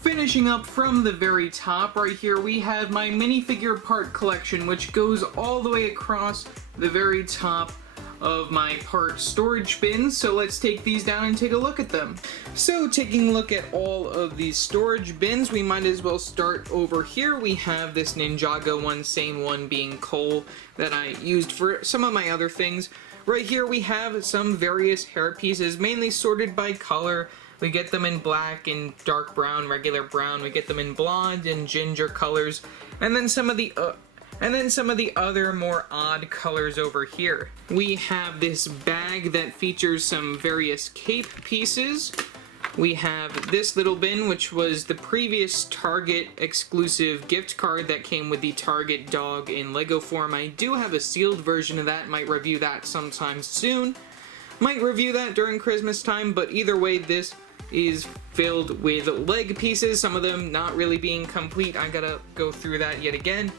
Finishing up from the very top right here, we have my minifigure part collection, which goes all the way across the very top of my part storage bins. So let's take these down and take a look at them. So taking a look at all of these storage bins, we might as well start over here. We have this Ninjago one, same one being coal that I used for some of my other things. Right here we have some various hair pieces, mainly sorted by color. We get them in black and dark brown, regular brown. We get them in blonde and ginger colors, and then some of the other more odd colors over here. We have this bag that features some various cape pieces. We have this little bin, which was the previous Target exclusive gift card that came with the Target dog in Lego form. I do have a sealed version of that, might review that sometime soon. Might review that during Christmas time, but either way, this is filled with leg pieces, some of them not really being complete. I gotta go through that yet again.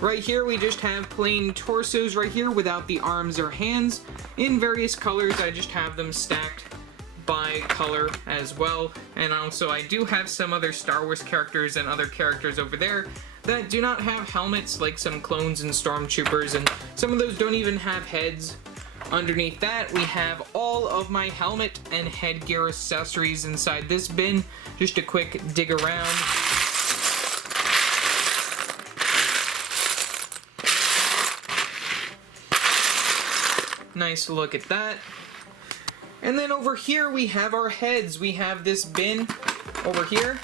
Right here we just have plain torsos right here without the arms or hands in various colors. I just have them stacked by color as well. And also I do have some other Star Wars characters and other characters over there that do not have helmets, like some clones and stormtroopers, and some of those don't even have heads. Underneath that, we have all of my helmet and headgear accessories inside this bin. Just a quick dig around. Nice look at that. And then over here we have our heads. We have this bin over here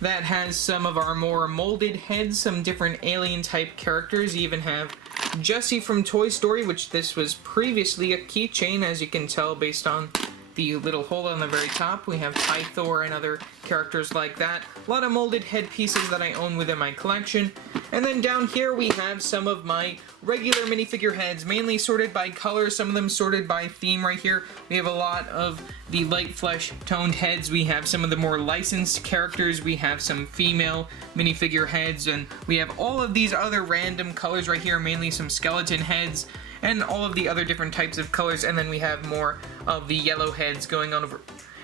that has some of our more molded heads, some different alien type characters. You even have Jessie from Toy Story, which this was previously a keychain, as you can tell based on the little hole on the very top. We have Pythor and other characters like that. A lot of molded head pieces that I own within my collection. And then down here we have some of my regular minifigure heads, mainly sorted by color, some of them sorted by theme right here. We have a lot of the light flesh toned heads. We have some of the more licensed characters. We have some female minifigure heads, and we have all of these other random colors right here, mainly some skeleton heads and all of the other different types of colors. And then we have more of the yellow heads going on over.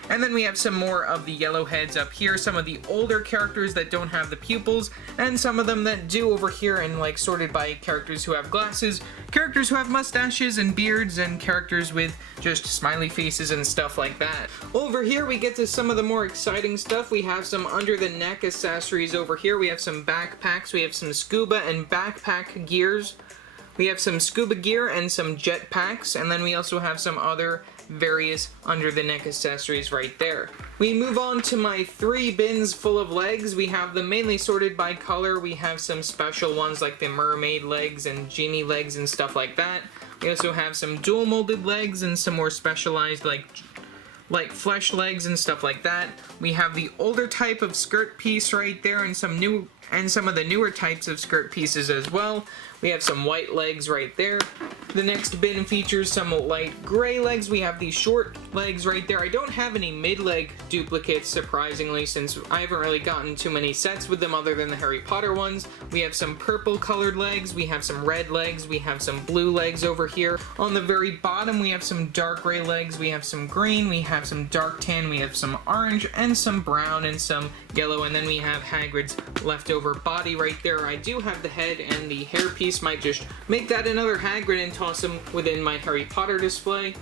And then we have some more of the yellow heads up here, some of the older characters that don't have the pupils, and some of them that do over here, and like sorted by characters who have glasses, characters who have mustaches and beards, and characters with just smiley faces and stuff like that. Over here we get to some of the more exciting stuff. We have some under the neck accessories over here. We have some backpacks, we have some scuba and backpack gears. We have some scuba gear and some jetpacks, and then we also have some other various under the neck accessories right there. We move on to my 3 bins full of legs. We have them mainly sorted by color. We have some special ones like the mermaid legs and genie legs and stuff like that. We also have some dual molded legs and some more specialized like flesh legs and stuff like that. We have the older type of skirt piece right there, and some of the newer types of skirt pieces as well. We have some white legs right there. The next bin features some light gray legs. We have these short legs right there. I don't have any mid-leg duplicates, surprisingly, since I haven't really gotten too many sets with them other than the Harry Potter ones. We have some purple colored legs. We have some red legs. We have some blue legs over here. On the very bottom, we have some dark gray legs. We have some green. We have some dark tan. We have some orange and some brown and some yellow. And then we have Hagrid's leftover body right there. I do have the head and the hair piece. Might just make that another Hagrid and toss him within my Harry Potter display.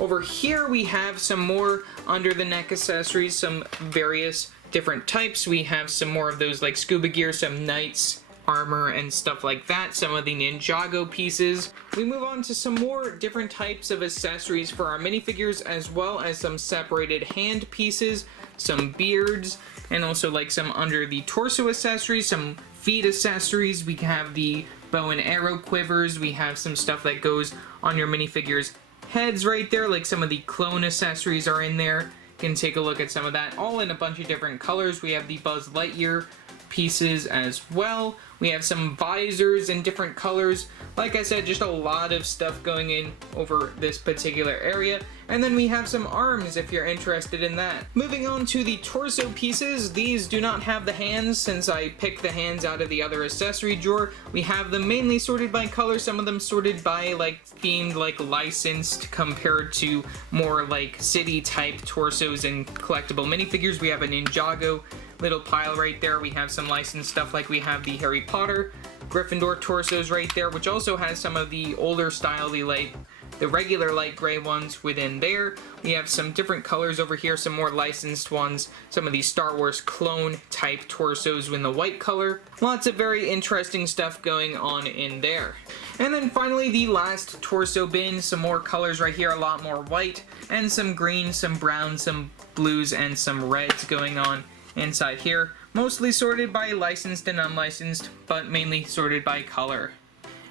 Over here we have some more under the neck accessories, some various different types. We have some more of those like scuba gear, some knights, armor, and stuff like that. Some of the Ninjago pieces. We move on to some more different types of accessories for our minifigures, as well as some separated hand pieces, some beards, and also like some under the torso accessories, some feet accessories. We have the bow and arrow quivers. We have some stuff that goes on your minifigures' heads right there, like some of the clone accessories are in there. You can take a look at some of that, all in a bunch of different colors. We have the Buzz Lightyear pieces as well. We have some visors in different colors. Like I said, just a lot of stuff going in over this particular area. And then we have some arms if you're interested in that. Moving on to the torso pieces, these do not have the hands since I picked the hands out of the other accessory drawer. We have them mainly sorted by color, some of them sorted by like themed, like licensed, compared to more like city type torsos and collectible minifigures. We have a Ninjago little pile right there. We have some licensed stuff, like we have the Harry Potter Gryffindor torsos right there, which also has some of the older style, the regular light gray ones within there. We have some different colors over here, some more licensed ones, some of these Star Wars clone type torsos in the white color. Lots of very interesting stuff going on in there. And then finally the last torso bin, some more colors right here, a lot more white, and some green, some brown, some blues, and some reds going on inside here, mostly sorted by licensed and unlicensed, but mainly sorted by color.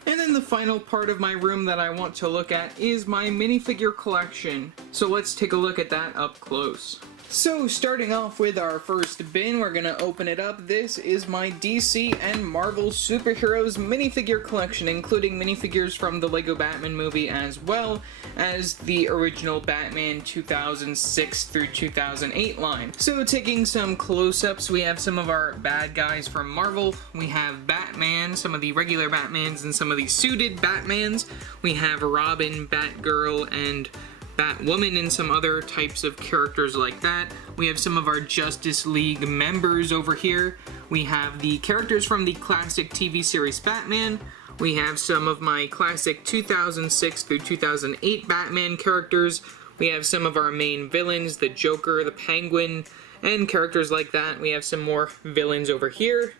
And then the final part of my room that I want to look at is my minifigure collection. So let's take a look at that up close. So starting off with our first bin, we're gonna open it up. This is my DC and Marvel superheroes minifigure collection, including minifigures from the Lego Batman movie as well as the original Batman 2006 through 2008 line. So taking some close-ups, we have some of our bad guys from Marvel. We have Batman, some of the regular Batmans, and some of the suited Batmans. We have Robin, Batgirl, and Batwoman, and some other types of characters like that. We have some of our Justice League members over here. We have the characters from the classic TV series Batman. We have some of my classic 2006 through 2008 Batman characters. We have some of our main villains, the Joker, the Penguin, and characters like that. We have some more villains over here,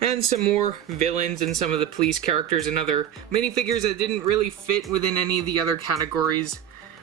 and some more villains and some of the police characters and other minifigures that didn't really fit within any of the other categories.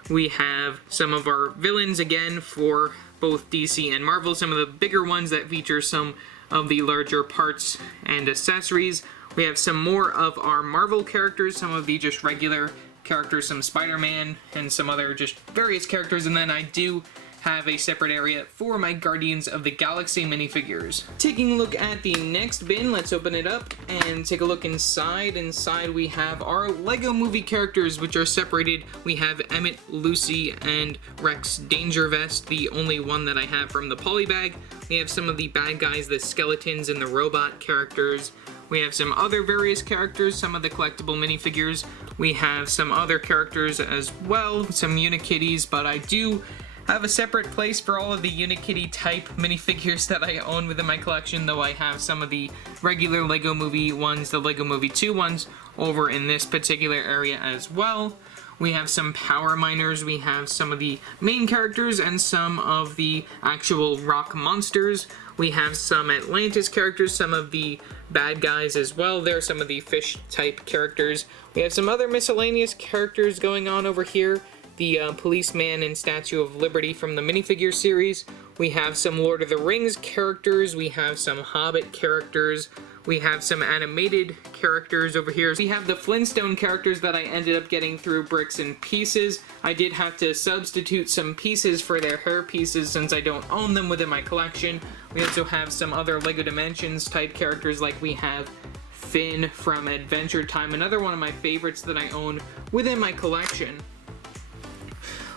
We have some of our villains again for both DC and Marvel, some of the bigger ones that feature some of the larger parts and accessories. We have some more of our Marvel characters, some of the just regular characters, some Spider-Man, and some other just various characters, and then I do have a separate area for my Guardians of the Galaxy minifigures. Taking a look at the next bin, let's open it up and take a look inside. Inside we have our Lego movie characters, which are separated. We have Emmett, Lucy, and Rex Dangervest, the only one that I have from the polybag. We have some of the bad guys, the skeletons, and the robot characters. We have some other various characters, some of the collectible minifigures. We have some other characters as well, some Unikitties, but I do have a separate place for all of the Unikitty type minifigures that I own within my collection, though I have some of the regular Lego Movie ones, the Lego Movie 2 ones, over in this particular area as well. We have some power miners, we have some of the main characters and some of the actual rock monsters. We have some Atlantis characters, some of the bad guys as well. There are some of the fish type characters. We have some other miscellaneous characters going on over here. The Policeman and Statue of Liberty from the minifigure series. We have some Lord of the Rings characters. We have some Hobbit characters. We have some animated characters over here. We have the Flintstone characters that I ended up getting through Bricks and Pieces. I did have to substitute some pieces for their hair pieces since I don't own them within my collection. We also have some other Lego Dimensions type characters, like we have Finn from Adventure Time, another one of my favorites that I own within my collection.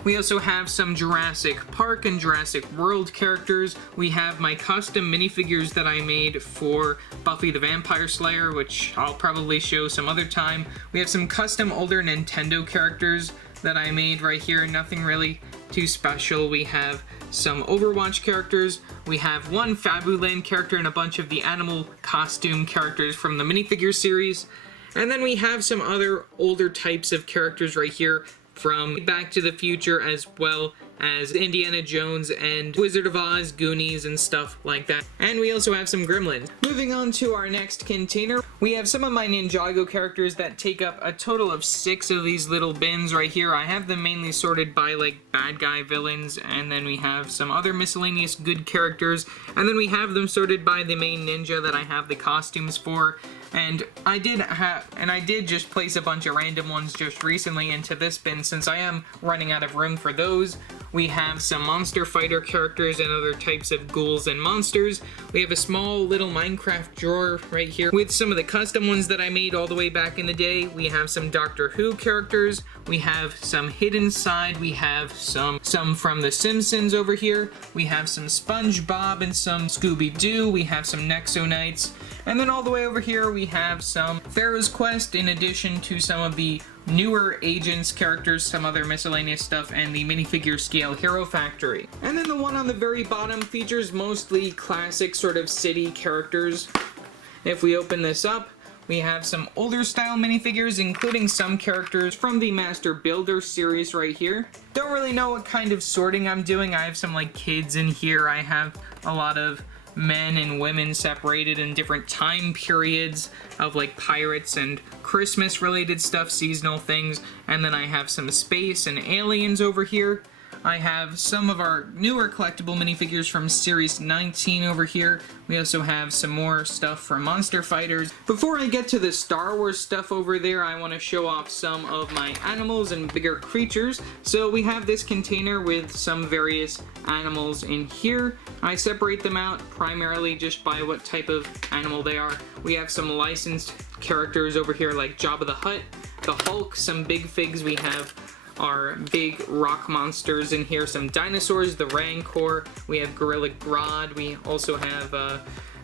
We also have some Jurassic Park and Jurassic World characters. We have my custom minifigures that I made for Buffy the Vampire Slayer, which I'll probably show some other time. We have some custom older Nintendo characters that I made right here, nothing really too special. We have some Overwatch characters. We have one Fabuland character and a bunch of the animal costume characters from the minifigure series. And then we have some other older types of characters right here from Back to the Future, as well as Indiana Jones and Wizard of Oz, Goonies, and stuff like that. And we also have some Gremlins. Moving on to our next container, we have some of my Ninjago characters that take up a total of 6 of these little bins right here. I have them mainly sorted by like bad guy villains, and then we have some other miscellaneous good characters, and then we have them sorted by the main ninja that I have the costumes for. And I did just place a bunch of random ones just recently into this bin since I am running out of room for those. We have some monster fighter characters and other types of ghouls and monsters. We have a small little Minecraft drawer right here with some of the custom ones that I made all the way back in the day. We have some Doctor Who characters. We have some Hidden Side. We have some from The Simpsons over here. We have some SpongeBob and some Scooby-Doo. We have some Nexo Knights. And then all the way over here we have some Pharaoh's Quest, in addition to some of the newer Agents characters, some other miscellaneous stuff, and the minifigure scale Hero Factory. And then the one on the very bottom features mostly classic sort of city characters. If we open this up, we have some older style minifigures, including some characters from the Master Builder series right here. Don't really know what kind of sorting I'm doing. I have some like kids in here. I have a lot of men and women separated in different time periods of like pirates and Christmas related stuff, seasonal things, and then I have some space and aliens over here. I have some of our newer collectible minifigures from Series 19 over here. We also have some more stuff from Monster Fighters. Before I get to the Star Wars stuff over there, I want to show off some of my animals and bigger creatures. So we have this container with some various animals in here. I separate them out primarily just by what type of animal they are. We have some licensed characters over here like Jabba the Hutt, the Hulk, some big figs. We have our big rock monsters in here, some dinosaurs, the Rancor, we have Gorilla Grodd, we also have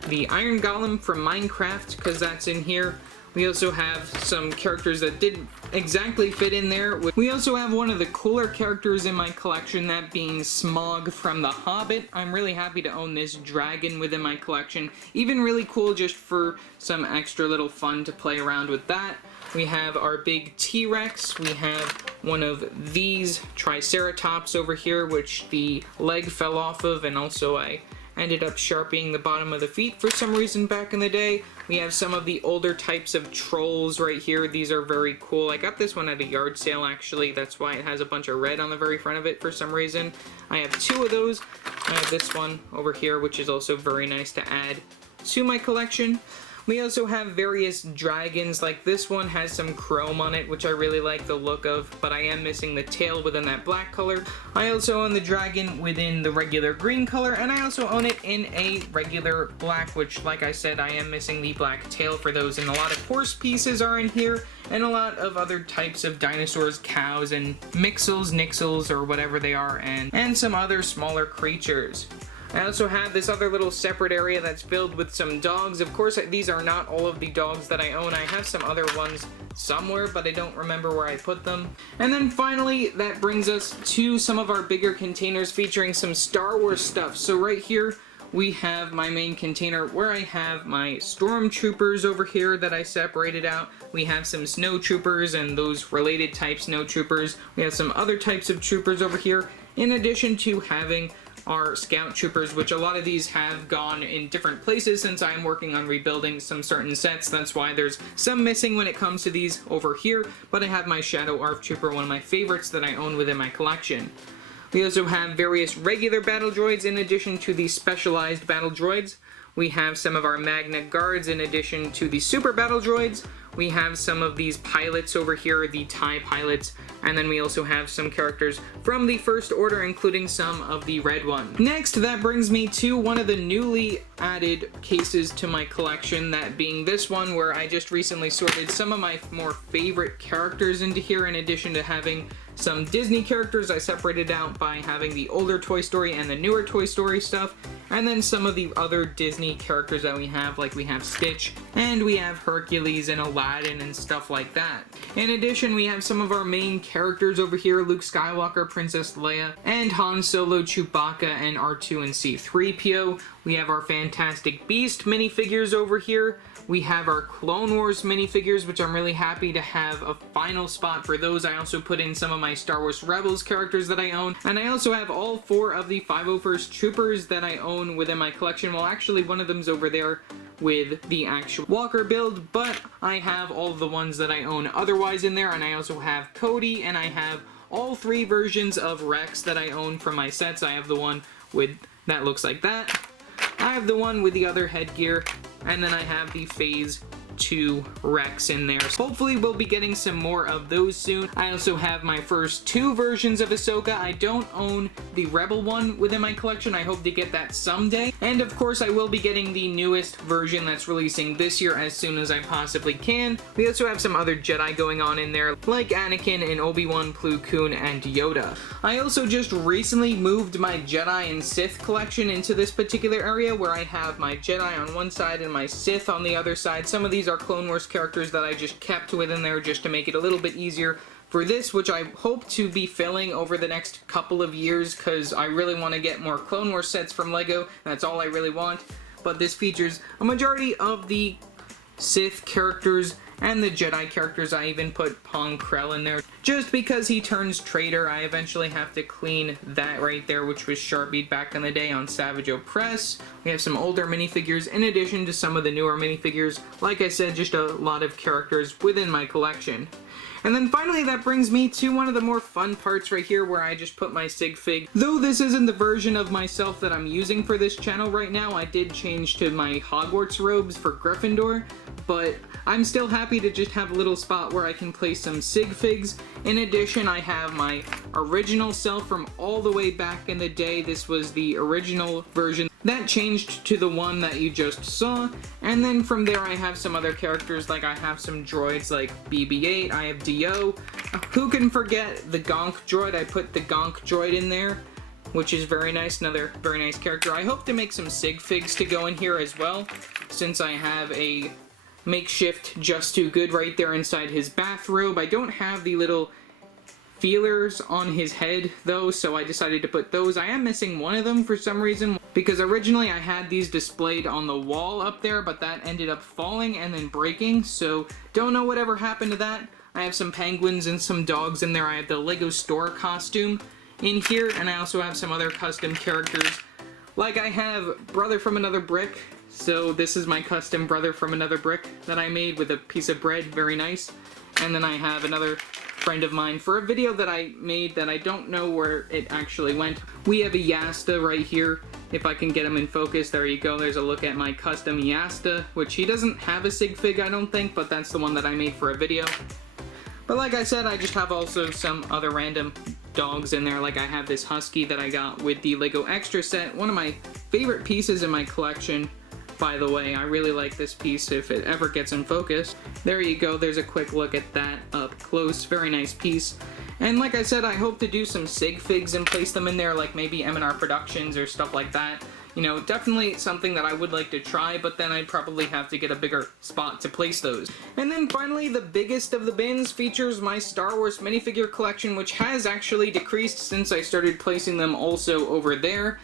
the Iron Golem from Minecraft, because that's in here. We also have some characters that didn't exactly fit in there. We also have one of the cooler characters in my collection, that being Smaug from The Hobbit. I'm really happy to own this dragon within my collection. Even really cool just for some extra little fun to play around with that. We have our big T-Rex. We have one of these Triceratops over here, which the leg fell off of, and also I ended up sharpening the bottom of the feet for some reason back in the day. We have some of the older types of trolls right here. These are very cool. I got this one at a yard sale, actually. That's why it has a bunch of red on the very front of it for some reason. I have 2 of those. I have this one over here, which is also very nice to add to my collection. We also have various dragons, like this one has some chrome on it, which I really like the look of, but I am missing the tail within that black color. I also own the dragon within the regular green color, and I also own it in a regular black, which, like I said, I am missing the black tail for those, and a lot of horse pieces are in here, and a lot of other types of dinosaurs, cows, and mixels, nixels, or whatever they are, and some other smaller creatures. I also have this other little separate area that's filled with some dogs. Of course, these are not all of the dogs that I own. I have some other ones somewhere, but I don't remember where I put them. And then finally, that brings us to some of our bigger containers featuring some Star Wars stuff. So right here, we have my main container where I have my stormtroopers over here that I separated out. We have some snow troopers and those related type snow troopers. We have some other types of troopers over here, in addition to having our scout troopers, which a lot of these have gone in different places since I'm working on rebuilding some certain sets. That's why there's some missing when it comes to these over here, but I have my Shadow ARF Trooper, one of my favorites that I own within my collection. We also have various regular battle droids in addition to the specialized battle droids. We have some of our Magna Guards in addition to the super battle droids. We have some of these pilots over here, the TIE pilots, and then we also have some characters from the First Order, including some of the red ones. Next, that brings me to one of the newly added cases to my collection, that being this one where I just recently sorted some of my more favorite characters into here, in addition to having some Disney characters. I separated out by having the older Toy Story and the newer Toy Story stuff, and then some of the other Disney characters that we have, like we have Stitch, and we have Hercules and Aladdin Aladdin and stuff like that. In addition, we have some of our main characters over here, Luke Skywalker, Princess Leia, and Han Solo, Chewbacca, and R2 and C-3PO. We have our Fantastic Beast minifigures over here. We have our Clone Wars minifigures, which I'm really happy to have a final spot for those. I also put in some of my Star Wars Rebels characters that I own, and I also have all 4 of the 501st Troopers that I own within my collection. Well, actually, one of them's over there with the actual Walker build, but I have all of the ones that I own otherwise in there, and I also have Cody, and I have all 3 versions of Rex that I own from my sets. I have the one with that looks like that. I have the one with the other headgear, and then I have the Phase 2 Rex in there. Hopefully we'll be getting some more of those soon. I also have my first 2 versions of Ahsoka. I don't own the Rebel one within my collection. I hope to get that someday. And of course I will be getting the newest version that's releasing this year as soon as I possibly can. We also have some other Jedi going on in there, like Anakin and Obi-Wan, Plo Koon, and Yoda. I also just recently moved my Jedi and Sith collection into this particular area where I have my Jedi on one side and my Sith on the other side. Some of these are Clone Wars characters that I just kept within there just to make it a little bit easier for this, which I hope to be filling over the next couple of years because I really want to get more Clone Wars sets from LEGO. That's all I really want. But this features a majority of the Sith characters and the Jedi characters. I even put Pong Krell in there. Just because he turns traitor, I eventually have to clean that right there, which was Sharpied back in the day on Savage Opress. We have some older minifigures in addition to some of the newer minifigures. Like I said, just a lot of characters within my collection. And then finally that brings me to one of the more fun parts right here where I just put my sig fig. Though this isn't the version of myself that I'm using for this channel right now, I did change to my Hogwarts robes for Gryffindor, but I'm still happy to just have a little spot where I can place some sig figs. In addition, I have my original self from all the way back in the day. This was the original version. That changed to the one that you just saw, and then from there I have some other characters, like I have some droids like BB-8, I have Dio. Who can forget the Gonk droid? I put the Gonk droid in there, which is very nice, another very nice character. I hope to make some sig figs to go in here as well, since I have a makeshift Just Too Good right there inside his bathrobe. I don't have the little feelers on his head though, so I decided to put those. I am missing one of them for some reason, because originally I had these displayed on the wall up there, but that ended up falling and then breaking, so don't know whatever happened to that. I have some penguins and some dogs in there. I have the Lego store costume in here, and I also have some other custom characters. Like I have Brother from Another Brick, so this is my custom Brother from Another Brick that I made with a piece of bread, very nice. And then I have another friend of mine for a video that I made that I don't know where it actually went. We have a Yasta right here. If I can get him in focus, there you go. There's a look at my custom Yasta, which he doesn't have a sig fig, I don't think, but that's the one that I made for a video. But like I said, I just have also some other random dogs in there. Like I have this Husky that I got with the Lego Extra set. One of my favorite pieces in my collection, by the way. I really like this piece if it ever gets in focus. There you go, there's a quick look at that up close. Very nice piece. And like I said, I hope to do some sig figs and place them in there, like maybe M&R Productions or stuff like that. You know, definitely something that I would like to try, but then I'd probably have to get a bigger spot to place those. And then finally, the biggest of the bins features my Star Wars minifigure collection, which has actually decreased since I started placing them also over there.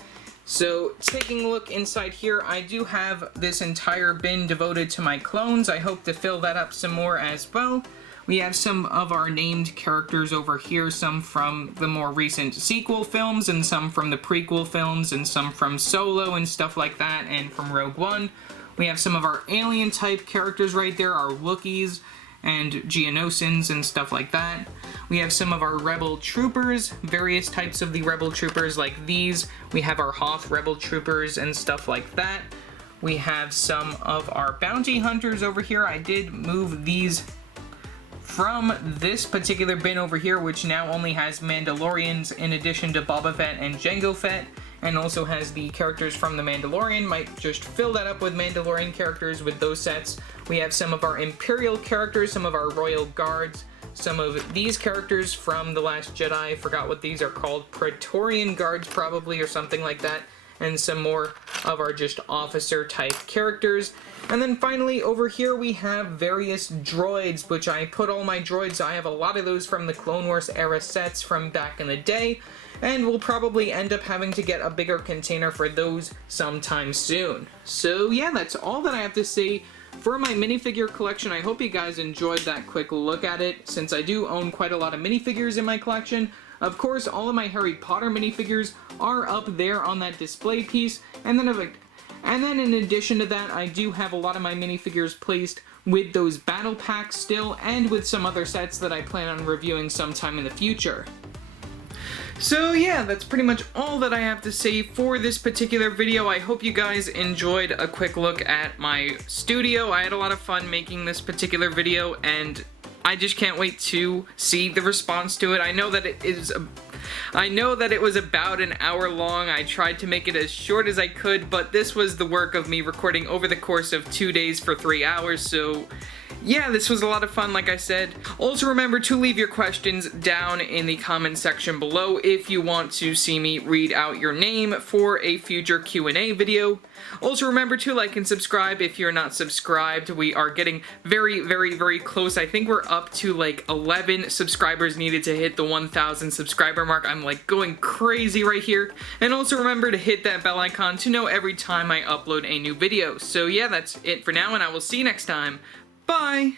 So, taking a look inside here, I do have this entire bin devoted to my clones. I hope to fill that up some more as well. We have some of our named characters over here, some from the more recent sequel films, and some from the prequel films, and some from Solo and stuff like that, and from Rogue One. We have some of our alien type characters right there, our Wookiees and Geonosians and stuff like that. We have some of our Rebel Troopers, various types of the Rebel Troopers like these. We have our Hoth Rebel Troopers and stuff like that. We have some of our Bounty Hunters over here. I did move these from this particular bin over here, which now only has Mandalorians in addition to Boba Fett and Jango Fett, and also has the characters from The Mandalorian. Might just fill that up with Mandalorian characters with those sets. We have some of our Imperial characters, some of our Royal Guards, some of these characters from The Last Jedi. I forgot what these are called. Praetorian Guards probably, or something like that. and some more of our just officer type characters. And then finally over here we have various droids, which I put all my droids. I have a lot of those from the Clone Wars era sets from back in the day, and we'll probably end up having to get a bigger container for those sometime soon. So yeah, that's all that I have to say for my minifigure collection. I hope you guys enjoyed that quick look at it, since I do own quite a lot of minifigures in my collection. Of course, all of my Harry Potter minifigures are up there on that display piece, and then in addition to that, I do have a lot of my minifigures placed with those battle packs still, and with some other sets that I plan on reviewing sometime in the future. So yeah, that's pretty much all that I have to say for this particular video. I hope you guys enjoyed a quick look at my studio. I had a lot of fun making this particular video, and I just can't wait to see the response to it. I know that it was about an hour long. I tried to make it as short as I could, but this was the work of me recording over the course of 2 days for 3 hours, so yeah, this was a lot of fun, like I said. Also remember to leave your questions down in the comment section below if you want to see me read out your name for a future Q&A video. Also remember to like and subscribe if you're not subscribed. We are getting very, very, very close. I think we're up to like 11 subscribers needed to hit the 1,000 subscriber mark. I'm like going crazy right here. And also remember to hit that bell icon to know every time I upload a new video. So yeah, that's it for now, and I will see you next time. Bye!